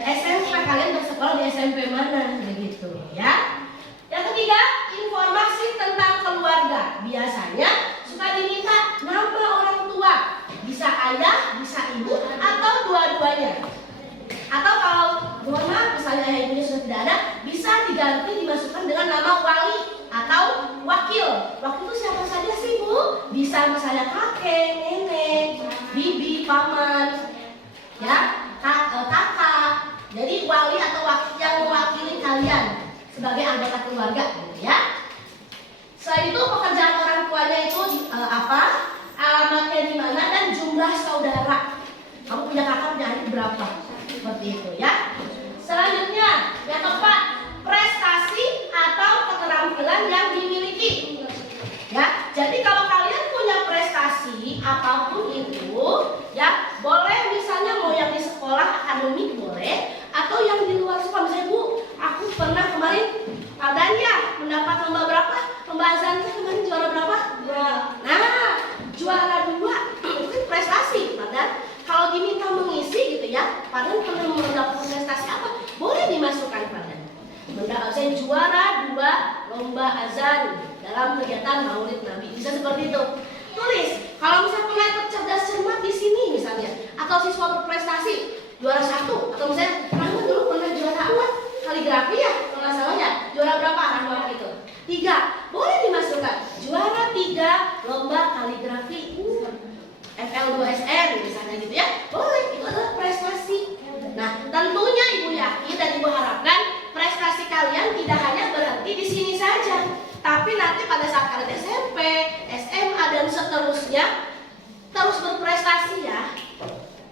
SMP. Kalian bersekolah di SMP mana, begitu, ya. Yang ketiga, informasi tentang keluarga. Biasanya suka diminta nama orang tua, bisa ayah, bisa ibu, atau dua-duanya. Atau kalau mohon maaf misalnya ayah ibunya sudah tidak ada, bisa diganti dimasukkan dengan nama wali atau wakil. Wakil itu siapa saja sih, Bu? Bisa misalnya kakek, nenek, bibi, paman, ya, kakak. Jadi wali atau wakil yang mewakili kalian sebagai anggota keluarga, gitu, ya. Selain itu pekerjaan orang tuanya itu apa? Alamatnya di mana dan jumlah saudara. Kamu punya kakak, punya adik berapa? Seperti itu, ya. Selanjutnya, yang keempat, prestasi atau keterampilan yang dimiliki. Ya, jadi kalau kalian punya prestasi apapun itu, ya, boleh misalnya mau yang di sekolah akademik boleh, atau yang kalau diminta mengisi gitu ya, Fardan pernah mendapat prestasi apa? Boleh dimasukkan Fardan. Saya juara 2 lomba azan dalam kegiatan Maulid Nabi. Bisa seperti itu. Tulis. Kalau misalnya pernah ikut cerdas cermat di sini misalnya, atau siswa berprestasi juara 1, atau misalnya Rahma dulu pernah juara apa? Kaligrafi ya, kalau nggak salah ya. Juara berapa Rahma itu? 3. Boleh dimasukkan. Juara 3 lomba kaligrafi. FL2SN misalnya gitu ya. Boleh, itu adalah prestasi. Nah, tentunya Ibu yakin dan Ibu harapkan prestasi kalian tidak hanya berhenti di sini saja, tapi nanti pada saat kalian SMP, SMA dan seterusnya terus berprestasi ya.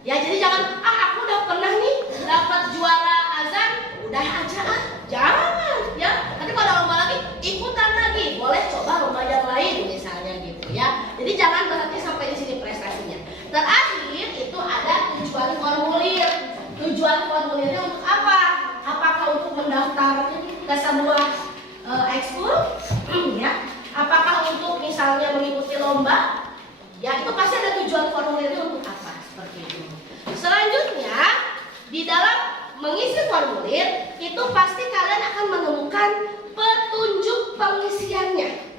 Ya, jadi jangan aku udah pernah nih dapat juara azan, udah aja jangan ya. Nanti kalau ada lomba lagi ikutan lagi, boleh coba lomba yang lain misalnya gitu ya. Jadi jangan berhenti sampai di sini prestasinya. Terakhir itu ada tujuan formulir. Tujuan formulirnya untuk apa? Apakah untuk mendaftar ke sebuah ekskul? Ya. Apakah untuk misalnya mengikuti lomba? Ya, itu pasti ada tujuan formulirnya untuk apa? Seperti itu. Selanjutnya, di dalam mengisi formulir itu pasti kalian akan menemukan petunjuk pengisiannya.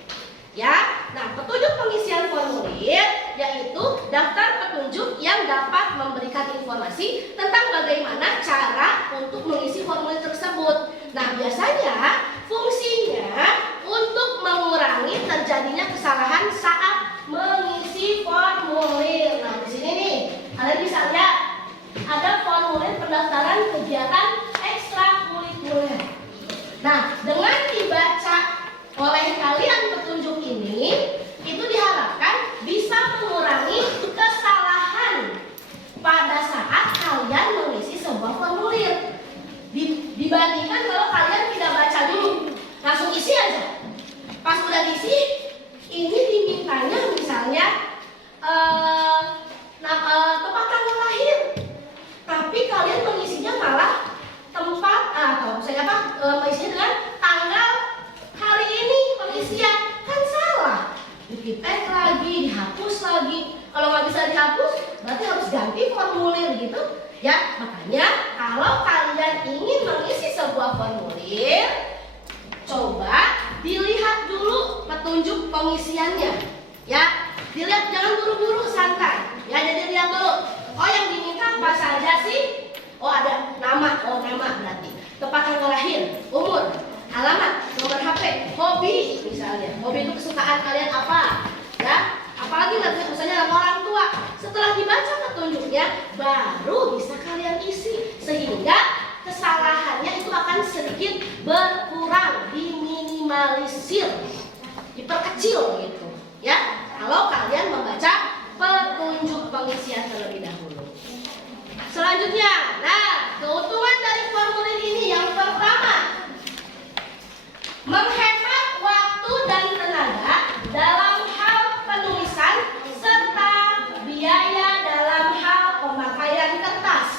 Ya, nah petunjuk pengisian formulir yaitu daftar petunjuk yang dapat memberikan informasi tentang bagaimana cara untuk mengisi formulir tersebut. Nah, biasanya fungsinya untuk mengurangi terjadinya kesalahan saat mengisi formulir. Nah, di sini nih kalian bisa lihat ada formulir pendaftaran kegiatan ekstrakurikuler. Nah, dengan dibaca oleh kalian petunjuk ini, itu diharapkan bisa mengurangi kesalahan pada saat kalian mengisi sebuah formulir. Dibandingkan kalau kalian tidak baca dulu, langsung isi aja. Pas udah diisi, ini dimintanya misalnya tempat tanggal lahir, tapi kalian mengisinya malah tempat atau saya mengisinya dengan tanggal hari ini pengisian, kan salah. Diketik lagi, dihapus lagi. Kalau nggak bisa dihapus, berarti harus ganti formulir gitu. Ya, makanya kalau kalian ingin mengisi sebuah formulir, coba dilihat dulu petunjuk pengisiannya. Ya, dilihat, jangan buru-buru, santai. Ya, jadi lihat dulu. Oh, yang diminta apa saja sih? Oh, ada nama. Oh, nama berarti. Tempat tanggal lahir, umur, alamat, nomor HP, hobi misalnya. Hobi itu kesukaan kalian apa? Ya, apalagi nanti misalnya nama orang tua. Setelah dibaca petunjuknya, baru bisa kalian isi sehingga kesalahannya itu akan sedikit berkurang, diminimalisir, diperkecil gitu. Ya, kalau kalian membaca petunjuk pengisian terlebih dahulu. Selanjutnya, nah, keuntungan dari formulir ini yang pertama, menghemat waktu dan tenaga dalam hal penulisan serta biaya dalam hal pemakaian kertas.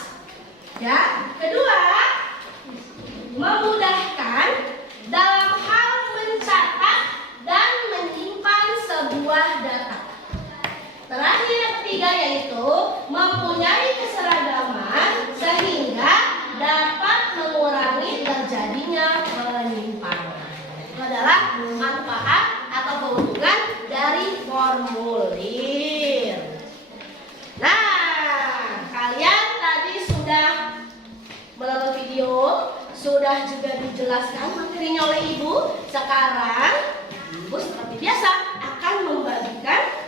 Ya, kedua, memudahkan dalam hal mencatat dan menyimpan sebuah data. Terakhir, yang ketiga yaitu mempunyai keseragaman sehingga dapat mengurangi terjadinya penyimpangan. Itu adalah manfaat atau keuntungan dari formulir. Nah, kalian tadi sudah menonton video, sudah juga dijelaskan materinya oleh Ibu. Sekarang Ibu seperti biasa akan membagikan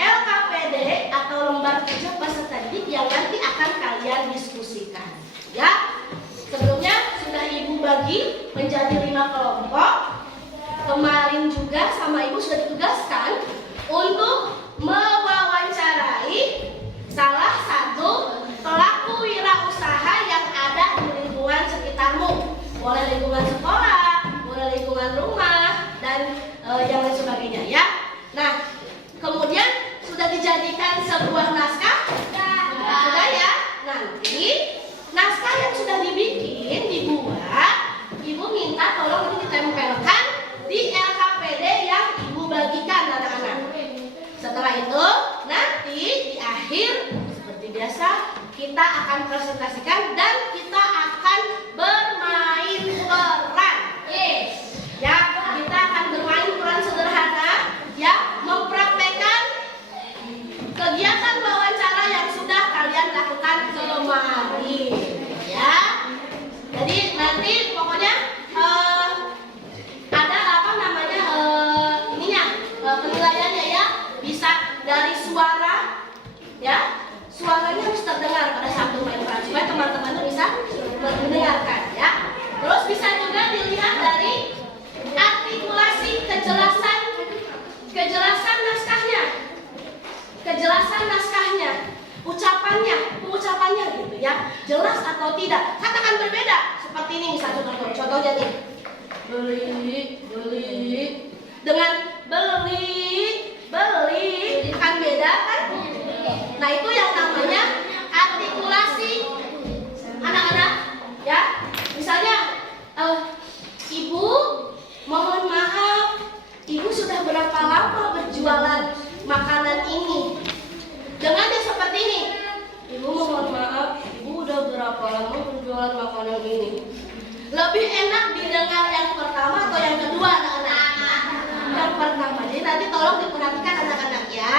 LKPD atau lembar kerja peserta didik yang nanti akan kalian diskusikan. Ya, sebelumnya sudah Ibu bagi menjadi 5 kelompok. Kemarin juga sama Ibu sudah ditugaskan untuk mewawancarai salah satu pelaku wirausaha yang ada di lingkungan sekitarmu. Boleh lingkungan sekolah, boleh lingkungan rumah, dan yang lain sebagainya ya. Nah, kemudian sudah dijadikan sebuah naskah? Sudah ya. Nanti naskah yang sudah dibikin, dibuat, Ibu minta tolong ini ditempelkan di LKPD yang Ibu bagikan anak-anak. Setelah itu nanti di akhir seperti biasa kita akan presentasikan dan kita akan bermain peran. Yes. Ya, kita akan bermain peran sederhana, ya, mempraktekkan kegiatan wawancara yang sudah kalian lakukan kemarin, ya. Jadi nanti pokoknya ada apa namanya penilaiannya ya, bisa dari suara, ya, suaranya harus terdengar pada saat bermain peran supaya teman-teman bisa mendengarkan, ya. Terus bisa juga dilihat dari artikulasi, kejelasan naskahnya, pengucapannya gitu ya, jelas atau tidak. Katakan berbeda seperti ini misalnya contohnya nih, beli dengan beli akan beda kan? Nah itu yang namanya artikulasi anak-anak, ya. Misalnya ibu, mohon maaf, ibu sudah berapa lama berjualan makanan ini? Dengan yang seperti ini, ibu mohon maaf, ibu udah berapa lama berjualan makanan ini? Lebih enak didengar yang pertama atau yang kedua, anak-anak? Yang pertama. Jadi nanti tolong diperhatikan anak-anak ya.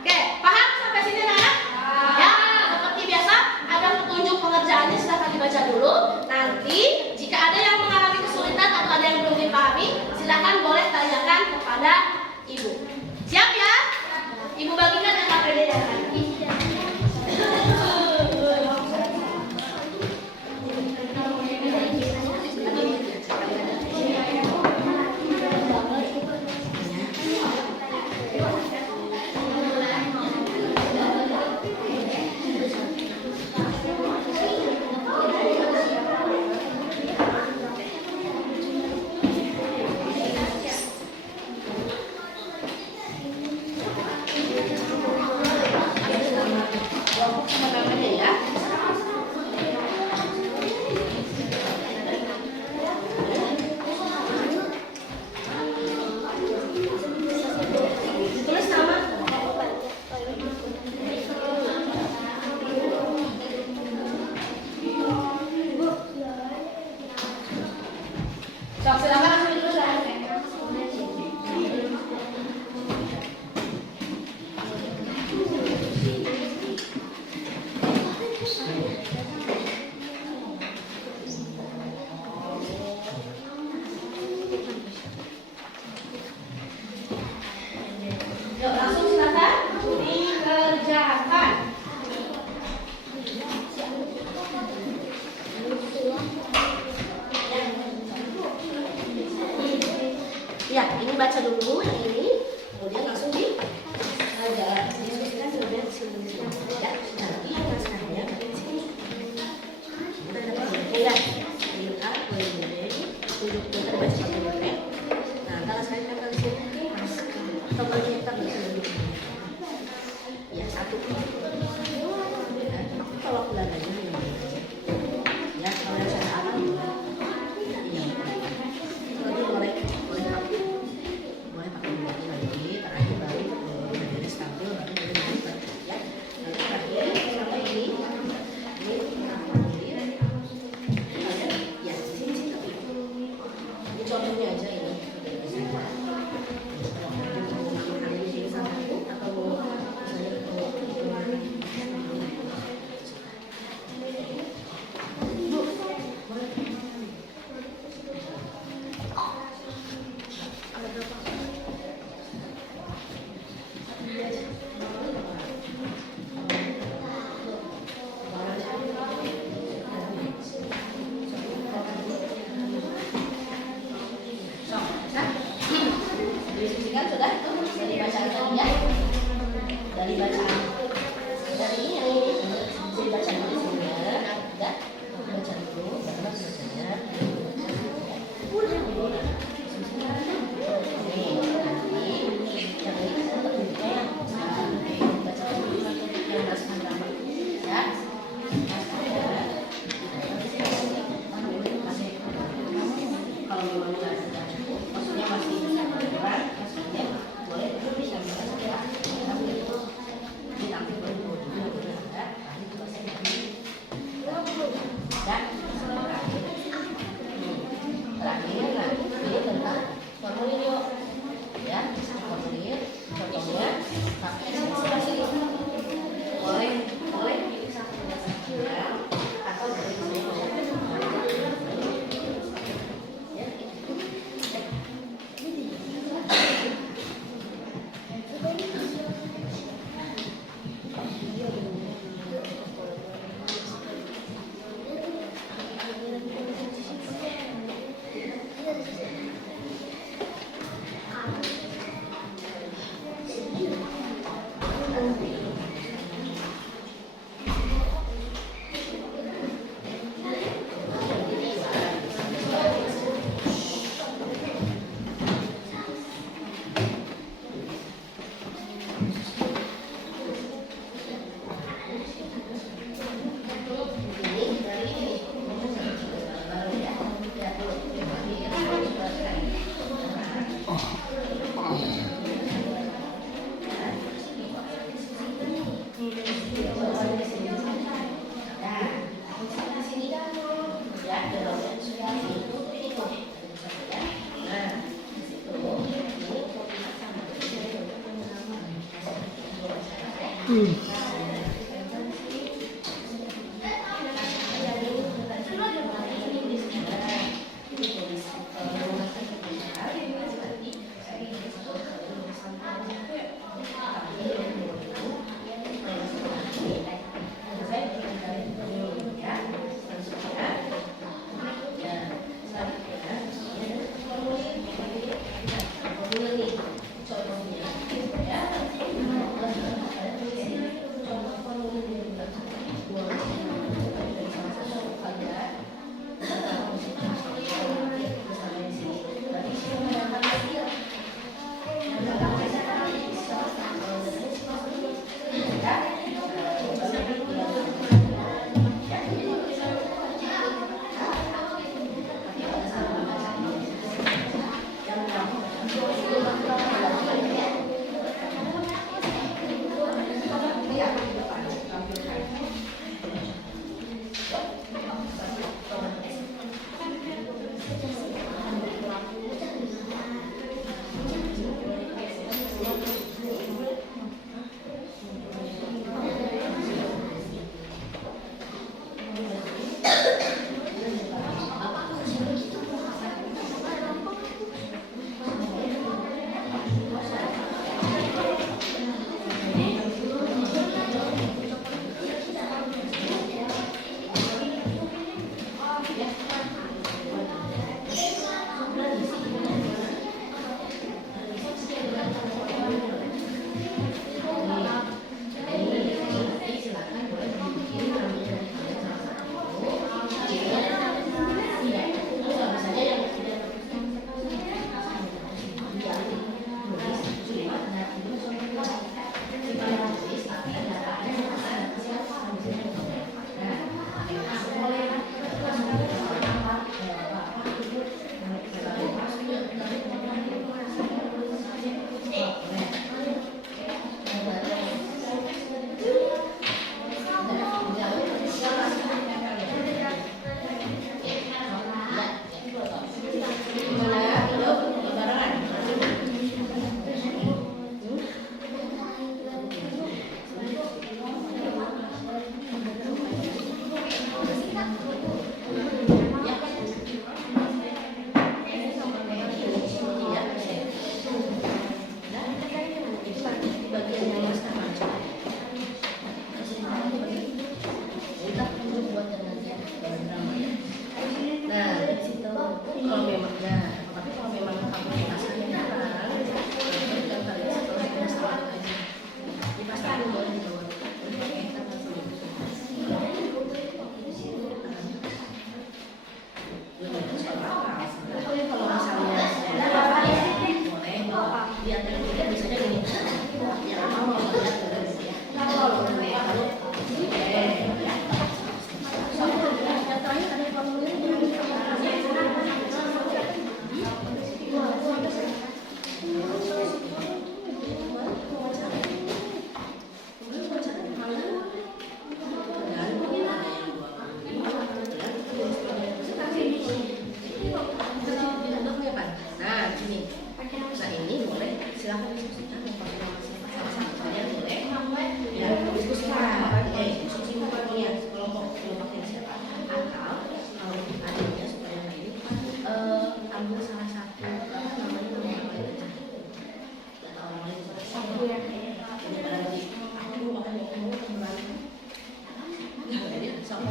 Oke, paham sampai sini anak? Ya, seperti biasa ada petunjuk pengerjaannya, silahkan dibaca dulu. Nanti jika ada yang mengalami kesulitan atau ada yang belum dipahami, silahkan boleh tanyakan kepada ibu. Siap ya? Ibu bagikan yang HPD-nya kan? Ya, ini baca dulu yang ini, kemudian langsung diskusikan kemudian ya, nanti yang naskahnya di sini. Kita dapat ya, lihat boleh tunjuk kita baca pakai. Nah, kalau saya akan di sini atau bagi kita di sini. Ya, satu. Kalau belanjanya ya, kalau yang saya akan iya. Nanti boleh pakai lagi terakhir baru dari stabil baru dari ya. Nanti terakhir sampai ini ya sini tapi ini contohnya aja ini. Diskusikan sudah tuh dari bacaan tadi ya, dari bacaan dari ini dari bacaan di sini ya, udah baca dulu baru bacanya. Kalau memang tidak cukup, maksudnya masih kurang, maksudnya boleh bisa ditambah. Ditambah baru juga ada, itu masih Ya. Terakhir, nah ini tentang formulir yuk. Ya, formulir. Contohnya pakai esensiasi. Boleh pilih satu ya, atau dari semua. Ya.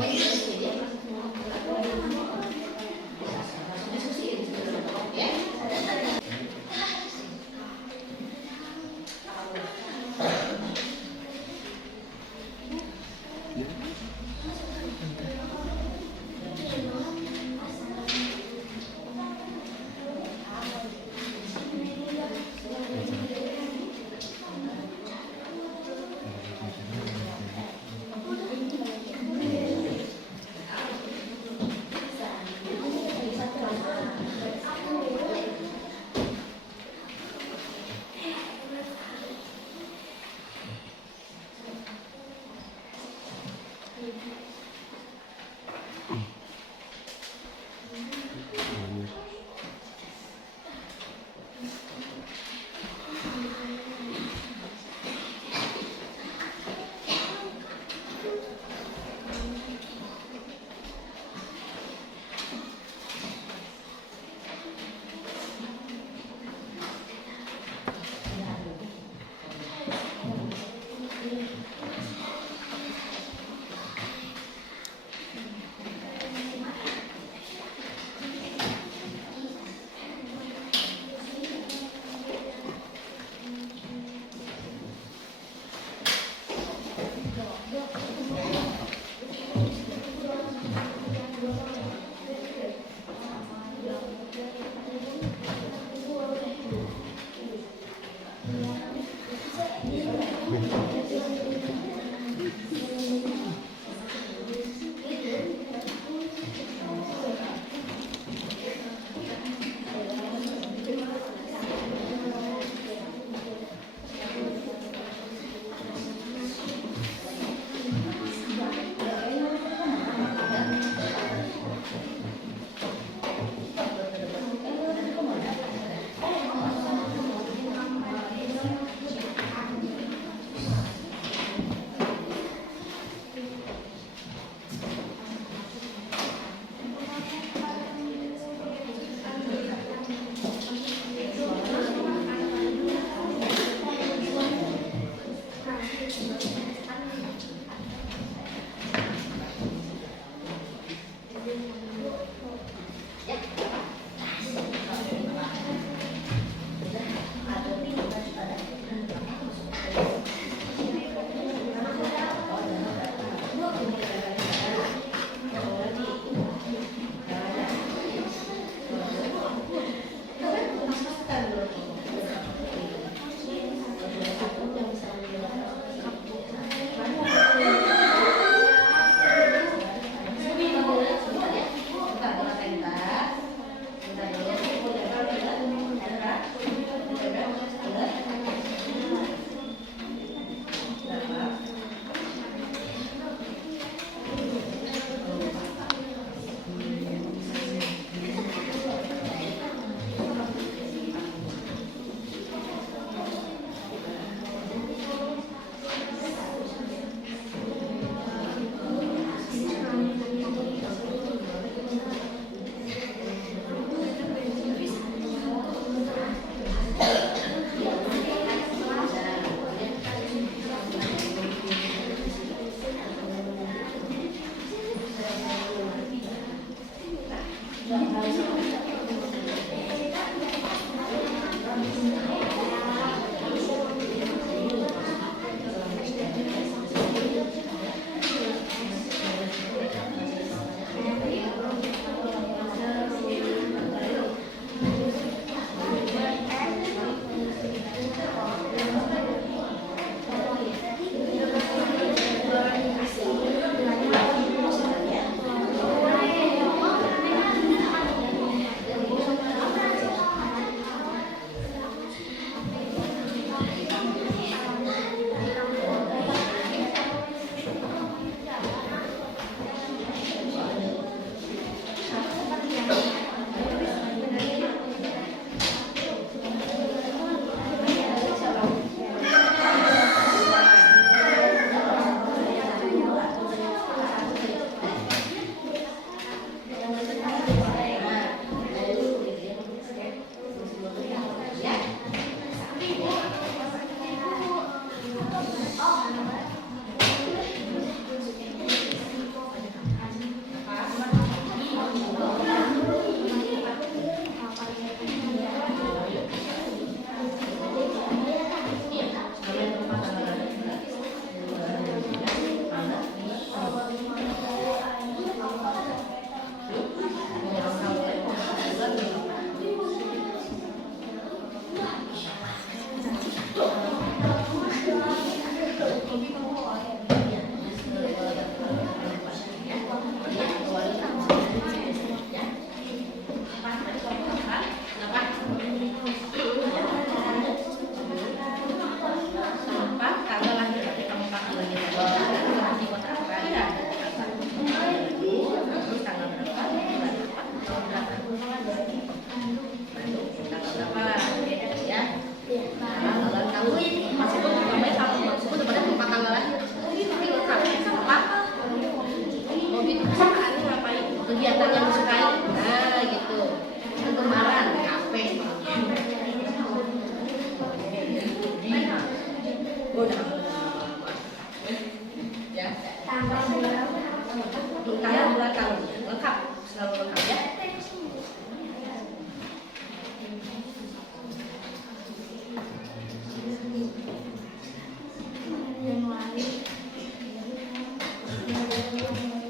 Pokoknya di sini dia diskusiin ya. kegiatan yang disukai. Nah, gitu. Kegemaran kafe. Udah. Ya. Tanggal berapa? Tanggal bulan tahun lengkap, selalu lengkap ya. Januari 2011.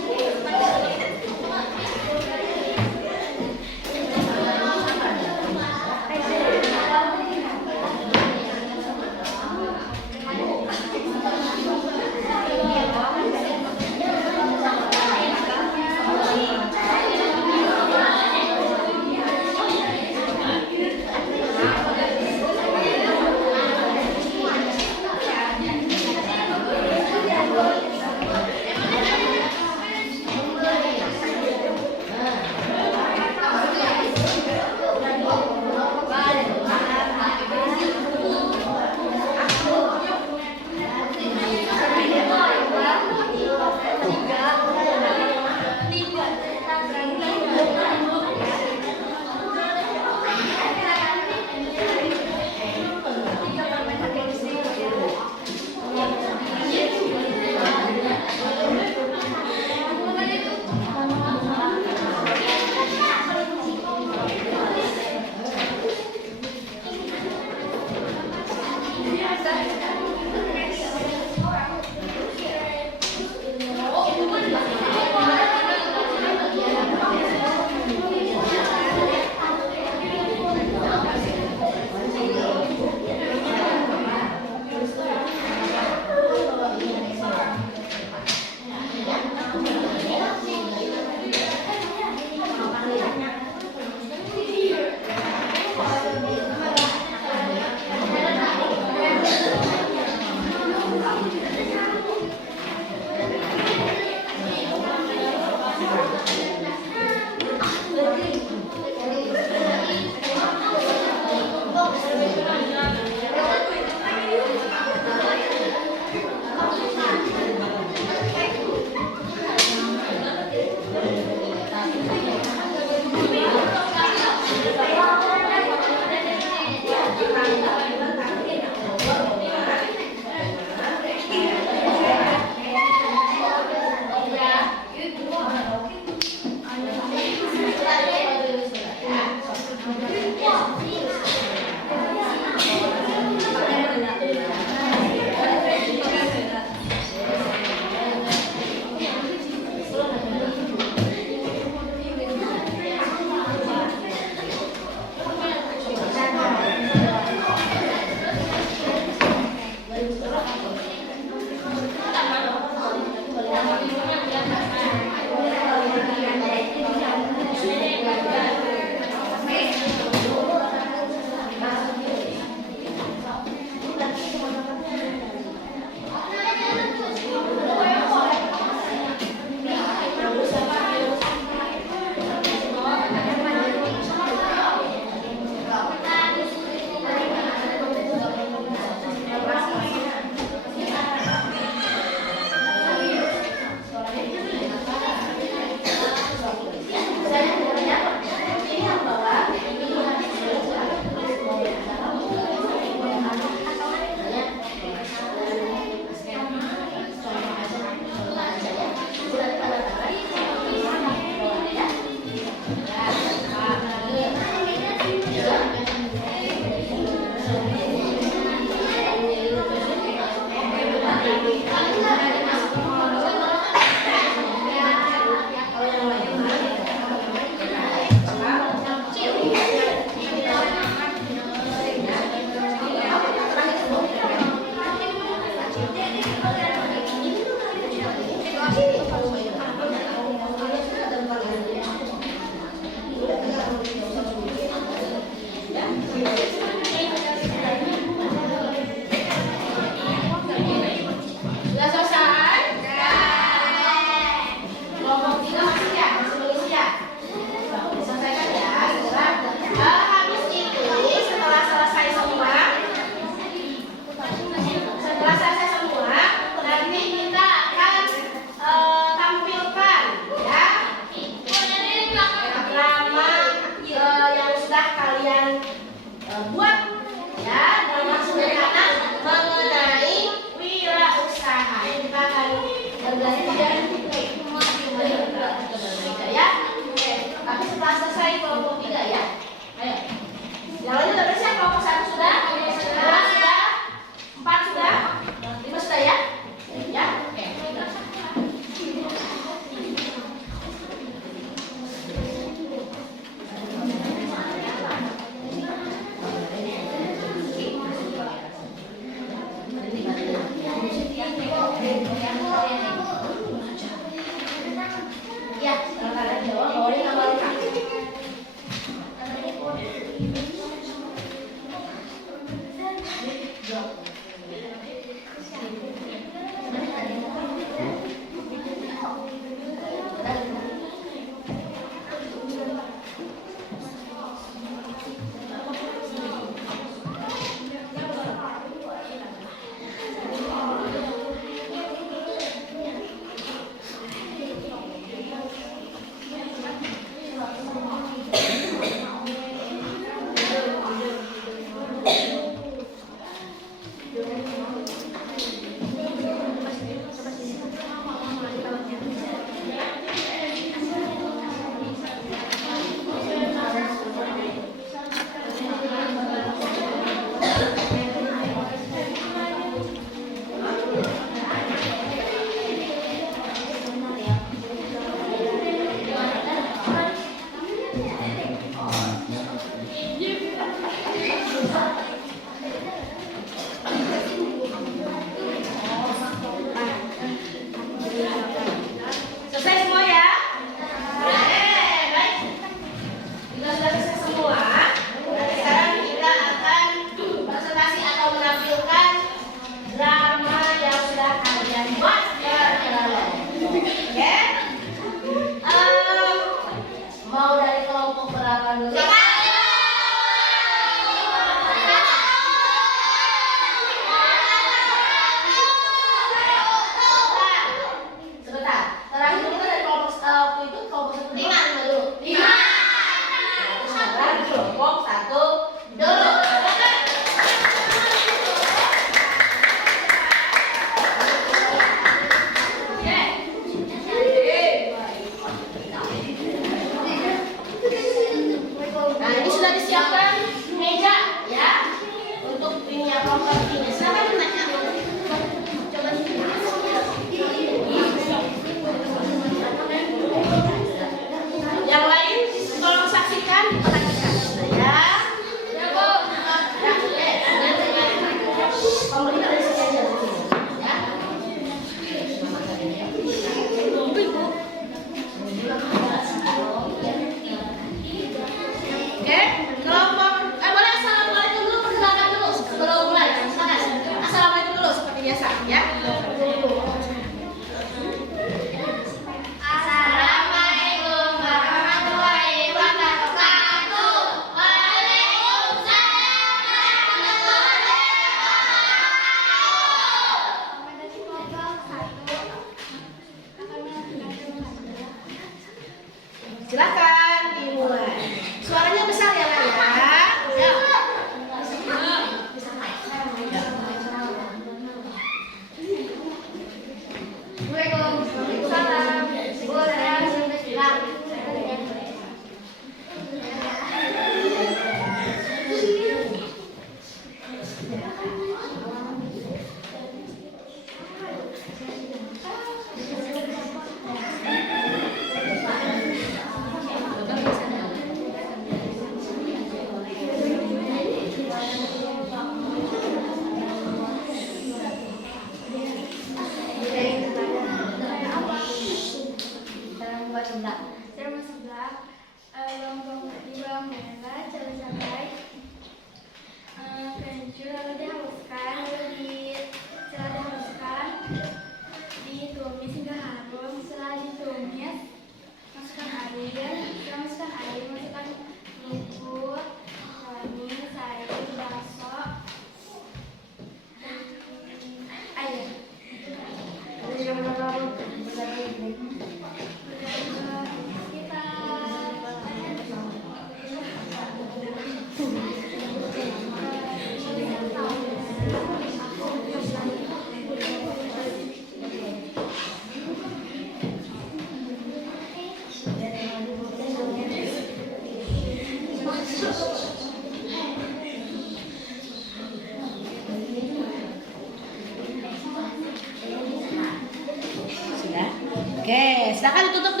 silakan ditutup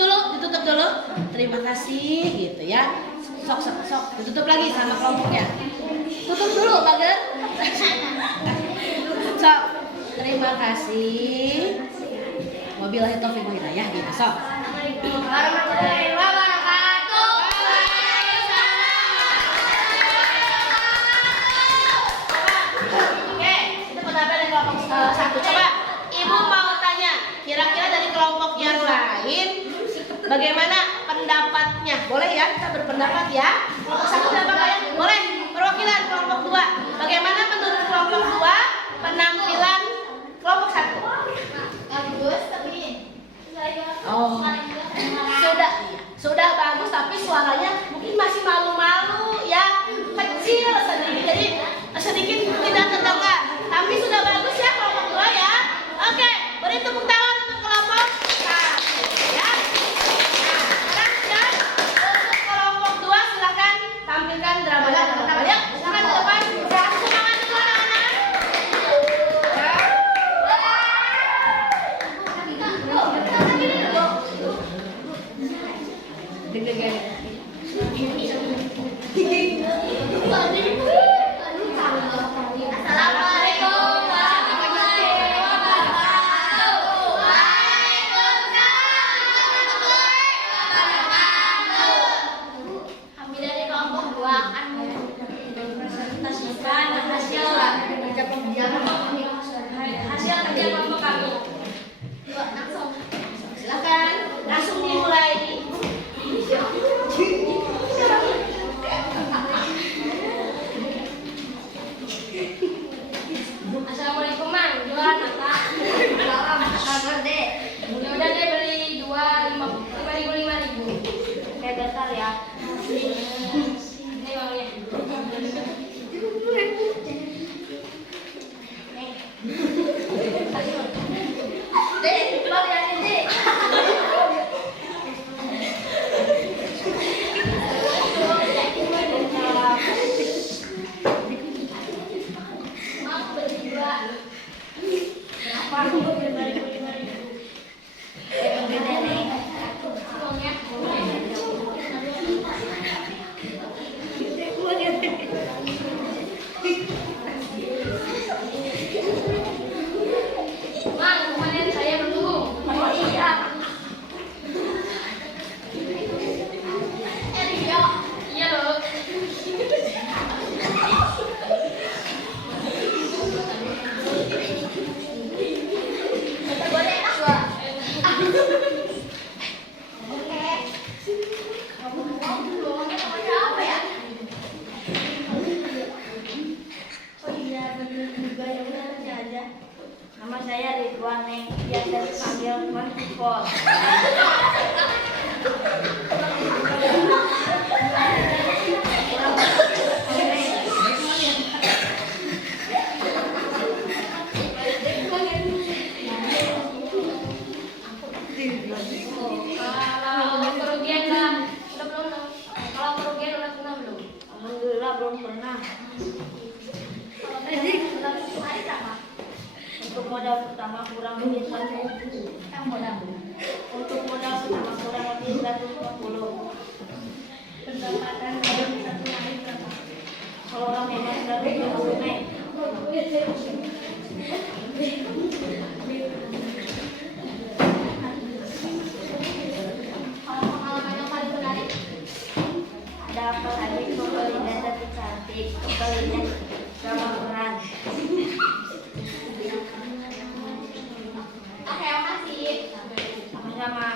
dulu. Terima kasih gitu ya. Sok, ditutup lagi sama kelompoknya. Tutup dulu, Bager. Sok, terima kasih. Wabillahi taufiq wal hidayah gitu. Sok. Assalamualaikum warahmatullahi wabarakatuh. Oke, itu pendapat dari kelompok 1. Coba Ibu mau tanya, kira-kira dari kelompok yang lain bagaimana pendapatnya? Boleh ya, kita berpendapat ya. Kelompok 1 berapa kalian? Boleh. Perwakilan kelompok 2. Bagaimana menurut kelompok 2 penampilan kelompok 1? Bagus, tapi Oh, sudah bagus, tapi suaranya mungkin masih malu-malu ya, kecil sedikit, jadi sedikit tidak terdengar. Tapi sudah bagus ya kelompok 2 ya. Oke, beri tepuk tangan untuk kelompok 1 ya. Nah, sekarang untuk kelompok 2 silakan tampilkan dramanya. Yuk, silakan ke depan. Semangat dulu anak-anak. Assalamualaikum warahmatullahi wabarakatuh. Waalaikumsalam warahmatullahi wabarakatuh. Kami dari kelompok 2 akan mempresentasikan hasil kerja kelompok kami. Silakan langsung dimulai. Assalamualaikum Mang, jualan apa? Salam, Dek. Ya udah deh beli 5.000. Oke, bentar ya. Ini uangnya. Dek, bayarin Dek. Mang beli 2. Berapa? 5.000. Uangnya. Mang, kemarin saya belum. Oh iya. Iya. Iya loh. Boleh lah. Oke. Apa ya? Oh iya, bener juga ya udah aja. Nama saya Ridwan Neng, biasa dipanggil Tuan Kipol. Kalau kerugian udah belum? Kalau kerugian udah pernah belum? Alhamdulillah belum pernah. Hari berapa? Untuk modal pertama kurang lebih 100. Untuk modal pertama kurang lebih 150. Pendapatan dalam 1 hari berapa? Kalau orang hemat 150 naik. Kalau pengalaman yang paling menarik, ada apa lagi pembelinya tapi cantik, pembelinya gak berat. Oke, makasih. Sama-sama.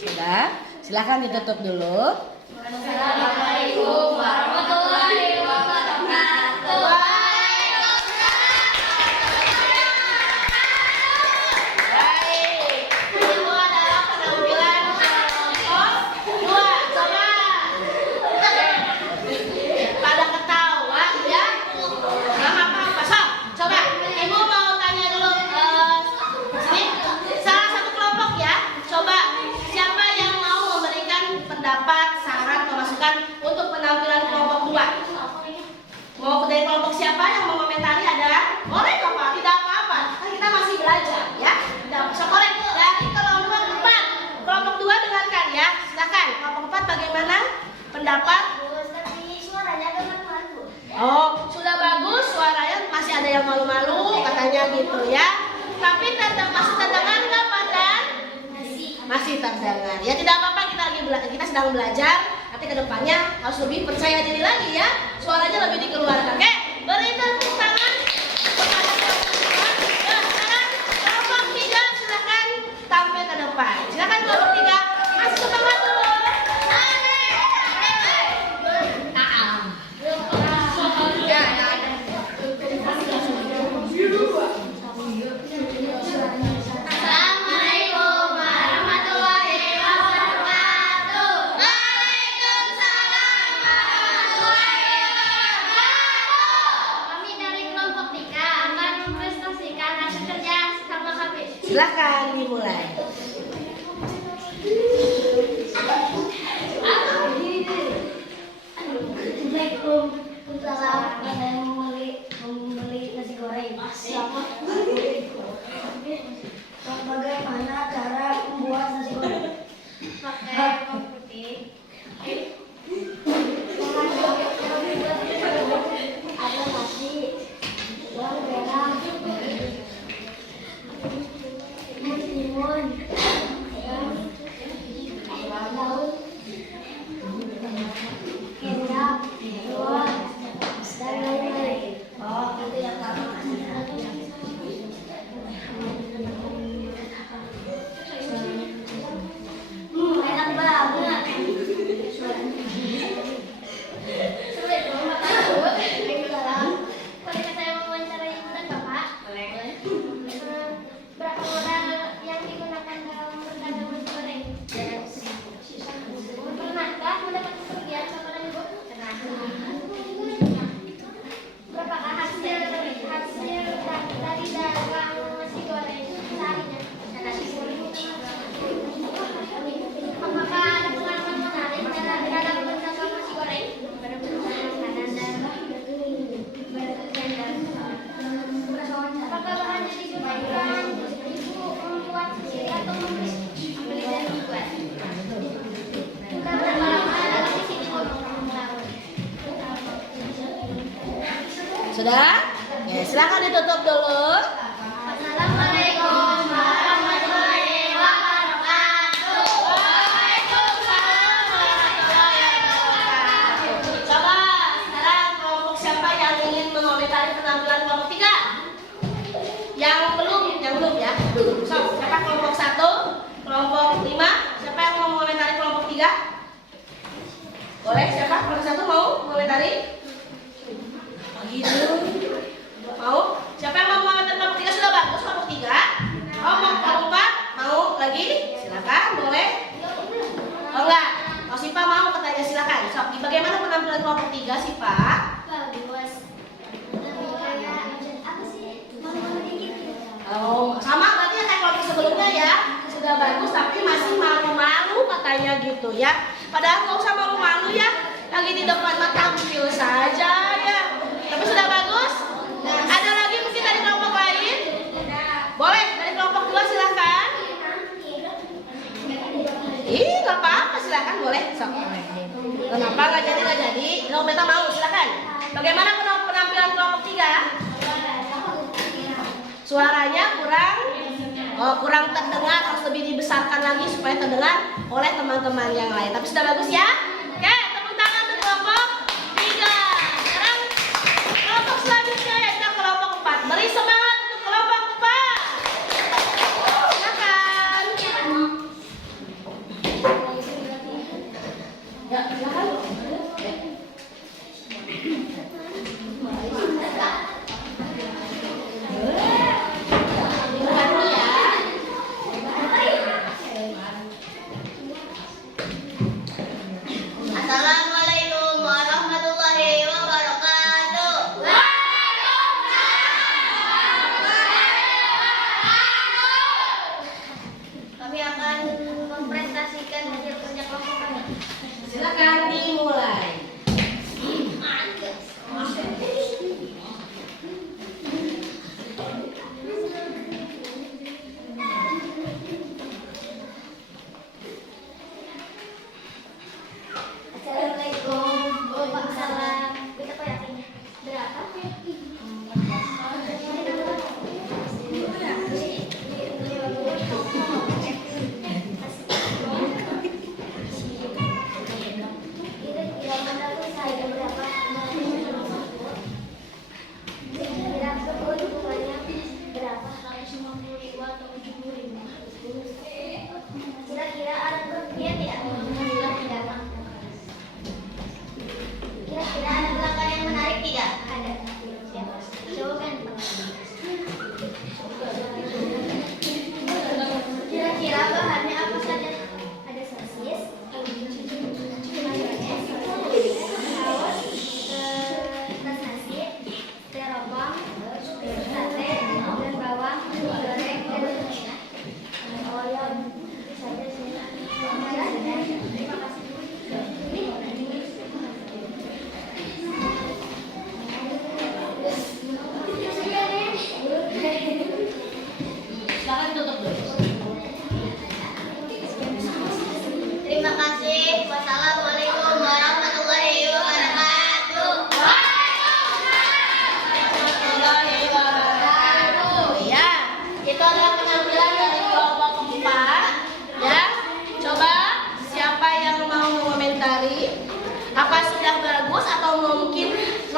Sudah, silakan ditutup dulu. Assalamualaikum warahmatullahi wabarakatuh. Baik, itu adalah penampilan kelompok 2. Coba pada ketawa ya. Nggak apa-apa. So, coba Ibu mau tanya dulu sini salah satu kelompok ya. Coba siapa yang mau memberikan pendapat, saran atau masukan untuk penampilan kelompok 2? Mau dari kelompok siapa yang mau komentari ada? Boleh Bapak, tidak apa-apa. Kan kita masih belajar ya. Tidak, rapat? Tapi suaranya agak malu. Oh, sudah bagus, suaranya masih ada yang malu-malu katanya gitu ya. Tapi masih terdengar nggak Pandan? Masih terdengar. Ya tidak apa-apa, kita sedang belajar. Nanti kedepannya harus lebih percaya diri lagi ya. Suaranya lebih dikeluarkan. Oke, beri tepuk tangan kepada kelompok 2. Ya, sekarang kelompok 3 silakan tampil ke depan. Silakan kelompok 3. Kasih semangat dulu. Assalamualaikum warahmatullahi wabarakatuh. Waalaikumsalam warahmatullahi wabarakatuh. Kami dari kelompok 3 akan mempresentasikan hasil kerja sama kami. Silakan dimulai. Assalamualaikum. Ada yang membeli nasi goreng. Siapa? Bagaimana cara membuat nasi goreng? Pakai bawang putih. Ada nasi, bawang merah, timun, daun, kecap, telur, dan lain-lain. Oh, itu yang pertama. Enak banget. Boleh saya mewawancarai Ibu dan Bapak? Boleh. Berapa modal yang digunakan dalam berdagang nasi goreng? Pernahkah mendapat kerugian Bapak dan Ibu? Pernah. Berapakah hasil dari dagang nasi goreng seharinya? Apakah ada pengalaman menarik dalam berdagang nasi goreng? Apakah bahannya digunakan Ibu membuat sendiri atau membeli dari luar? Sudah berapa lama dalam di sini? Sudah? Ya, silakan ditutup dulu. Assalamualaikum warahmatullahi wabarakatuh. Waalaikumsalam warahmatullahi wabarakatuh. Coba sekarang kelompok siapa yang ingin mengomentari penampilan kelompok 3? Yang belum ya. So, siapa kelompok 1, kelompok 5? Siapa yang mau mengomentari kelompok 3? Boleh, siapa? Kelompok 1 mau mengomentari? Begitu. Mau? Siapa yang mau mengomentari kelompok 3? Sudah bagus kelompok 3. Oh, mau kelompok 4? Mau lagi? Silakan, boleh. Oh enggak? Oh, Sipa mau katanya, silakan. So, bagaimana penampilan kelompok 3, Sipa? Bagus. Lebih kayak apa sih? Malu-malu dikit. Oh, sama berarti ya kayak kelompok sebelumnya ya. Sudah bagus tapi masih malu-malu katanya gitu ya. Padahal nggak usah malu-malu ya. Lagi di depan mah tampil saja ya. Tapi sudah bagus. Ada lagi mungkin dari kelompok lain? Boleh, dari kelompok 2 silakan. Ih, nggak apa-apa, silakan boleh. Sok. Kenapa nggak jadi? Kalau mereka mau silakan. Bagaimana penampilan kelompok 3? Suaranya kurang terdengar, harus lebih dibesarkan lagi supaya terdengar oleh teman-teman yang lain. Tapi sudah bagus ya. Oke, tepuk tangan untuk kelompok 3. Sekarang kelompok selanjutnya yaitu kelompok 4. Beri semangat untuk kelompok 4. Silakan. Ya, silakan.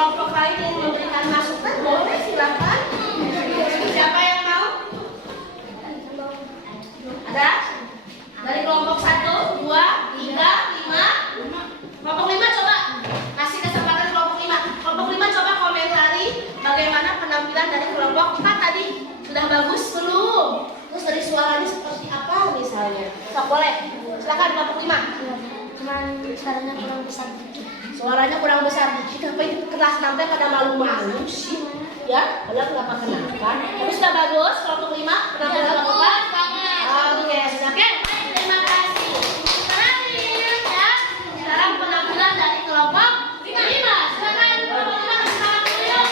kelompok lain yang memberikan masukan, boleh silakan. Siapa yang mau? Ada? Dari kelompok 1, 2, 3, 5. Kelompok 5 coba kasih kesempatan kelompok 5. Kelompok 5 coba komentari bagaimana penampilan dari kelompok 4 tadi. Sudah bagus belum? Terus dari suaranya seperti apa misalnya? Sok boleh. Silakan kelompok 5. Cuman suaranya kurang besar. Suaranya kurang besar. Kenapa ini kelas nanti pada malu-malu sih? Ya, padahal kenapa? Tapi sudah bagus kelompok 5 penampilan kelompok 4. Oke, sudah oke. Terima kasih. Terakhir ya. Sekarang penampilan dari kelompok 5. Silakan kelompok 5 kasih tangan dulu yuk.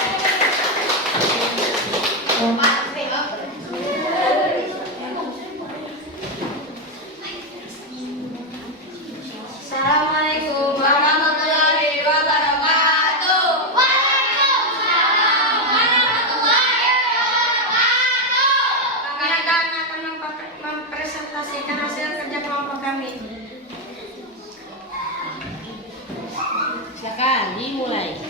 Assalamualaikum warahmatullahi wabarakatuh. Waalaikumsalam warahmatullahi wabarakatuh. Kami akan mempresentasikan hasil kerja kelompok kami. Silakan dimulai.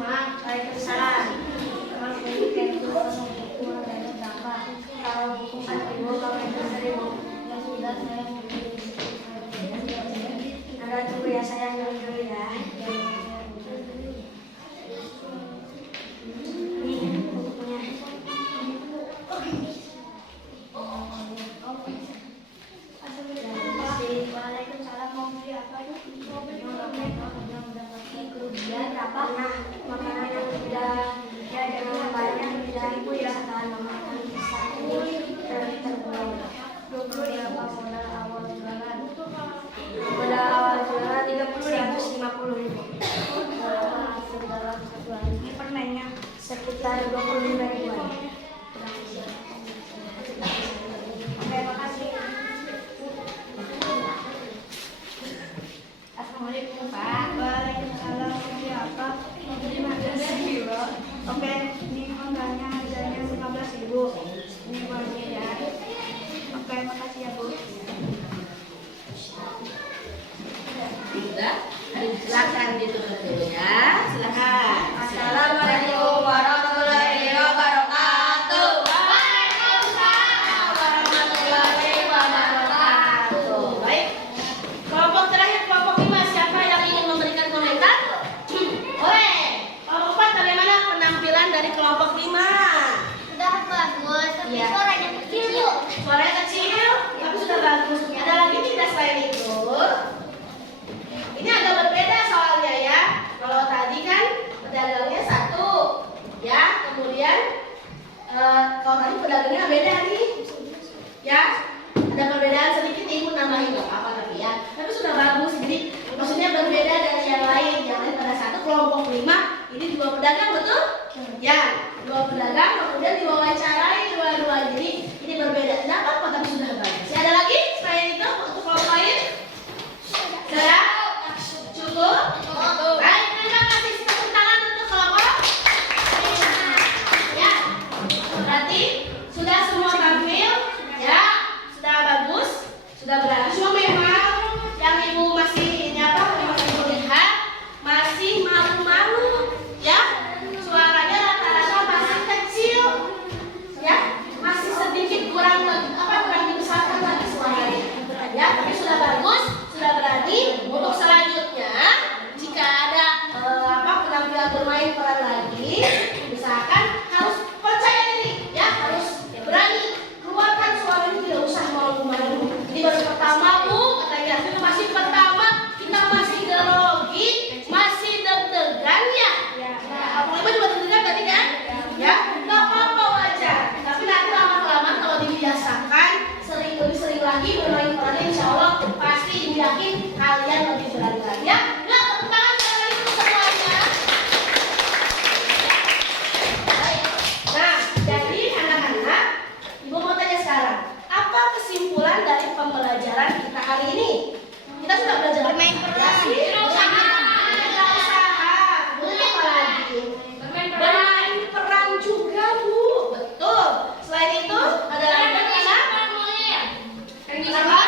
Waalaikumsalam. Kalau buku ada berapa? Kalau buku 4.000, kalau itu 1.000. Ya sudah, saya mau beli. Ada tunggu ya, saya ambil dulu ya. Ini bukunya. Waalaikumsalam, mau beli apa? Kemudian apa? Nah, makanan yang sudah ya jangan banyak, tidak ibu ya tahan memakan bisa terbuang. 20 ya Pak, modal awal jualan. Modal awal jualan 30 150.000. Dalam satu hari ini permennya sekitar 25.000-an. Oke, makasih. Assalamualaikum Pak. Waalaikumsalam. Siapa? Terima kasih Pak. Oke, ini modalnya harganya 15.000. Ini uangnya ya. Oke, makasih ya Bu. Sudah? Silakan ditutup dulu ya. Silakan. Assalamualaikum warahmatullahi wabarakatuh. Waalaikumsalam warahmatullahi wabarakatuh. Baik. Kelompok terakhir kelompok 5, siapa yang ingin memberikan komentar? Boleh. Kelompok 4 bagaimana penampilan dari kelompok 5? Sudah bagus, tapi Iya. suaranya kecil Bu. Suaranya kecil, tapi sudah bagus. Ada lagi tidak selain itu? Ini agak berbeda soalnya ya. Kalau tadi kan pedagangnya 1, ya. Kemudian kalau tadi pedagangnya beda nih, ya. Ada perbedaan sedikit, ibu nambahin nggak apa-apa tapi ya. Tapi sudah bagus. Jadi maksudnya berbeda dari yang lain. Yang lain pada 1 kelompok 5, ini 2 pedagang betul? Ya, 2 pedagang kemudian diwawancarai dua-dua. Jadi ini berbeda. Tidak apa-apa tapi sudah bagus. Ya, ada lagi selain itu untuk kelompok lain? Sudah? Cukup? Baik, terima kasih. Tepuk tangan untuk kelompok. Ya, berarti sudah semua tampil. Ya, sudah bagus, sudah berani. Cuma memang yang ibu masih ini apa? Masih ibu lihat masih malu-malu, ya. Suaranya rata-rata masih kecil, ya. Masih sedikit kurang dibesarkan lagi suaranya. Ya, tapi sudah bagus, sudah berani. Untuk selanjutnya, jika ada penampilan bermain peran lagi, misalkan harus percaya diri, ya, harus berani keluarkan suaranya, tidak usah malu-malu. Jadi baru pertama Bu, katanya masih pertama, kita masih grogi, masih deg-degan ya. Apalagi juga deg-degan tadi kan? Ya, nggak apa-apa wajar. Tapi nanti lama-lama kalau dibiasakan, lebih sering lagi bermain peran, insya Allah pasti yakin kalian lebih berani lagi ya. Nah, tepuk tangan sekali lagi untuk semuanya. Baik. Nah, jadi anak-anak, ibu mau tanya sekarang, apa kesimpulan dari pembelajaran kita hari ini? Kita sudah belajar bermain peran, berusaha. Kemudian apa lagi? Bermain peran juga Bu, betul. Selain itu ada lagi apa?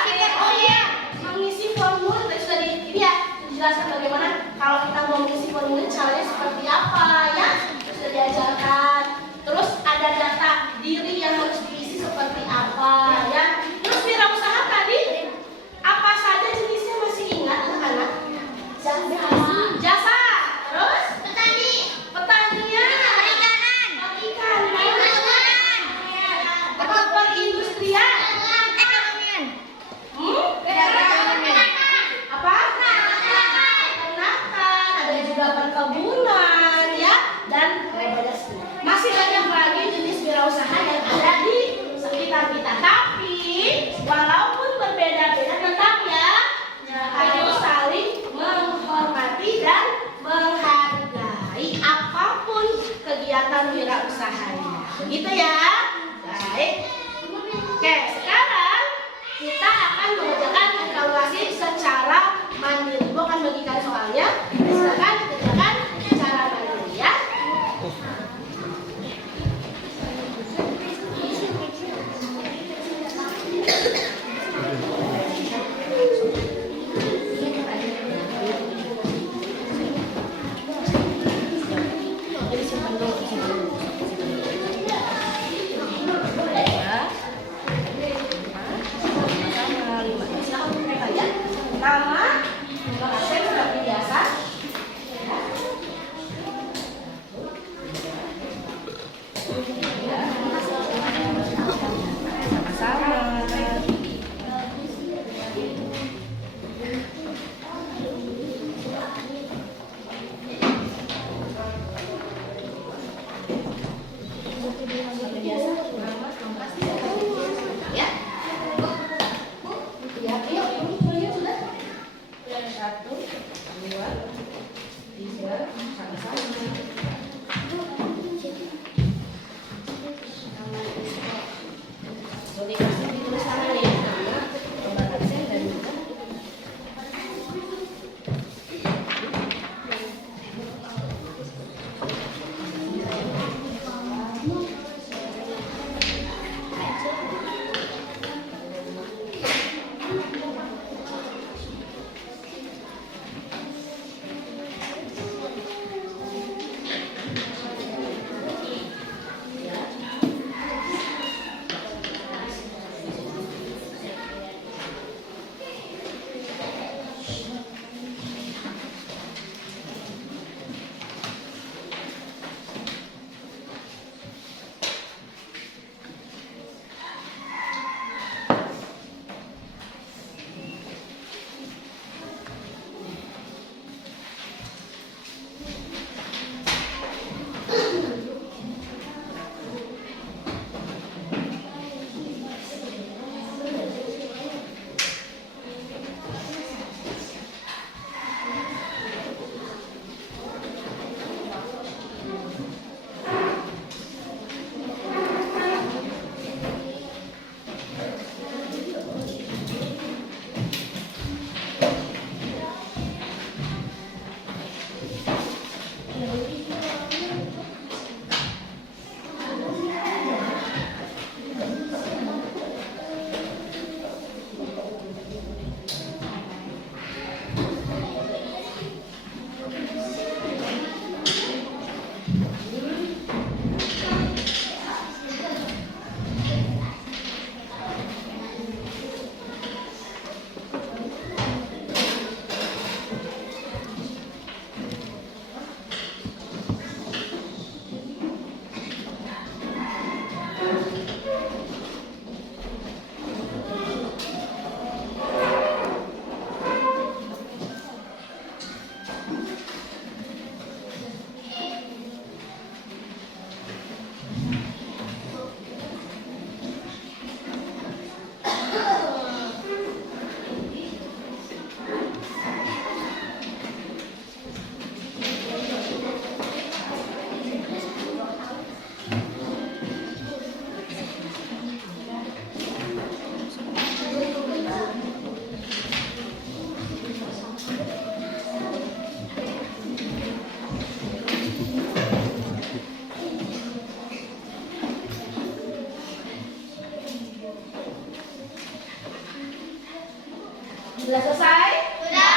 Sudah selesai? Sudah.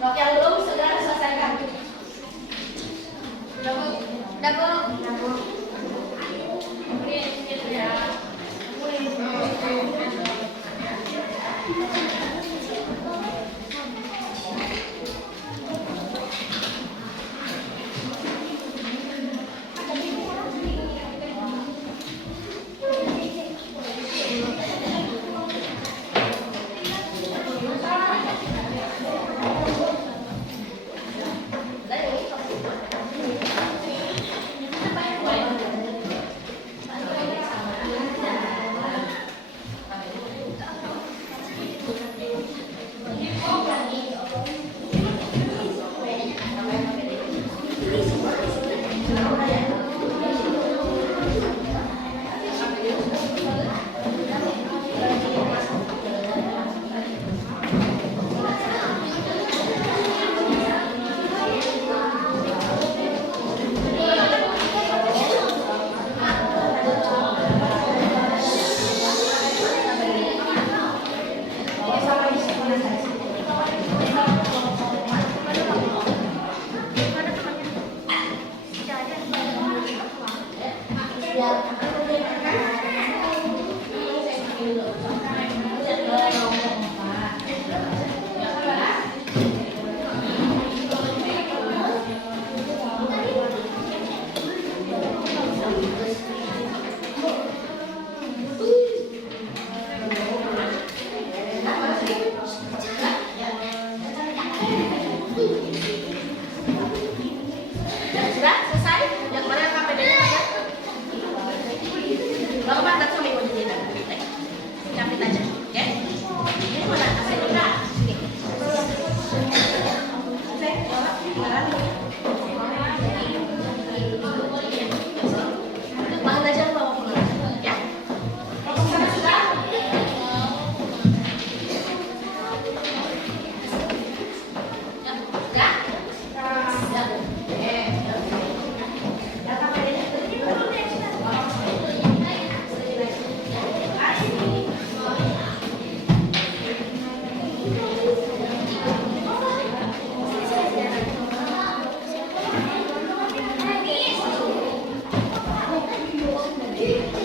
Untuk yang belum sudah selesaikan. Sudah Bu? Sudah Bu? Sudah Bu. Sudah selesai? Yang mana KPD-nya aja? Bapak tak sama ibu jadi capit aja, ya? Ini mana hasilnya? Sini. Bahan aja bawa pulang, ya? Sudah?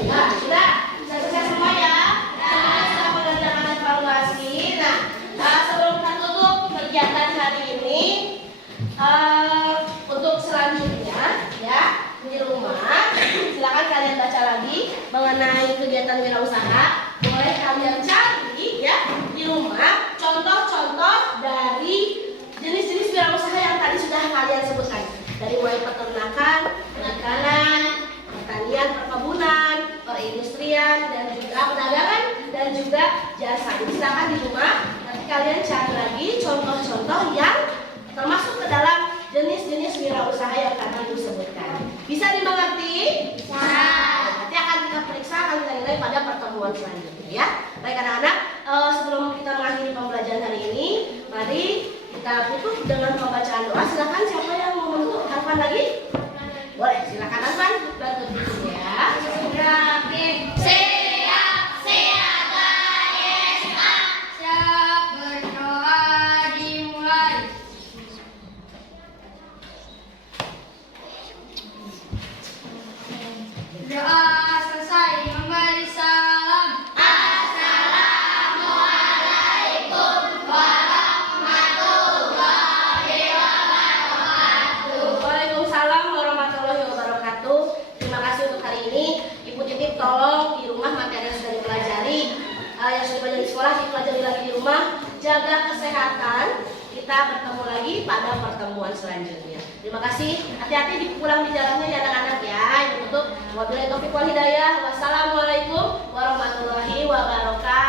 Nah, sudah selesai semua ya. Sudah mengerjakan evaluasi. Nah, sebelum kita tutup kegiatan hari ini, untuk selanjutnya ya di rumah, silakan kalian baca lagi mengenai kegiatan wirausaha. Boleh kalian cari ya di rumah contoh-contoh dari jenis-jenis wirausaha yang tadi sudah kalian sebutkan, dari mulai peternakan, perikanan, pertanian, perkebunan, perindustrian, dan juga perdagangan, dan juga jasa. Jadi silakan di rumah nanti kalian cari lagi contoh-contoh yang termasuk ke dalam jenis-jenis wirausaha yang tadi Ibu sebutkan. Bisa dimengerti? Bisa. Nanti akan kita periksa, akan kita nilai pada pertemuan selanjutnya ya. Baik anak-anak, sebelum kita mengakhiri pembelajaran hari ini, mari kita tutup dengan pembacaan doa. Silakan siapa yang mau menutup? Arfan lagi? Boleh, silakan Arfan, bantu dulu ya. Siap, siaga, SA. Siap, berdoa dimulai. Doa selesai, memberi salam. Assalamualaikum warahmatullahi wabarakatuh. Waalaikumsalam warahmatullahi wabarakatuh. Terima kasih untuk hari ini. Ibu titip tolong di rumah materi yang sudah dipelajari, yang sudah dipelajari di sekolah dipelajari lagi di rumah. Jaga kesehatan. Kita bertemu lagi pada pertemuan selanjutnya. Terima kasih. Hati-hati pulang di jalannya ya anak-anak ya. Ibu tutup. Wabillahi taufiq wal hidayah. Wassalamualaikum warahmatullahi wabarakatuh.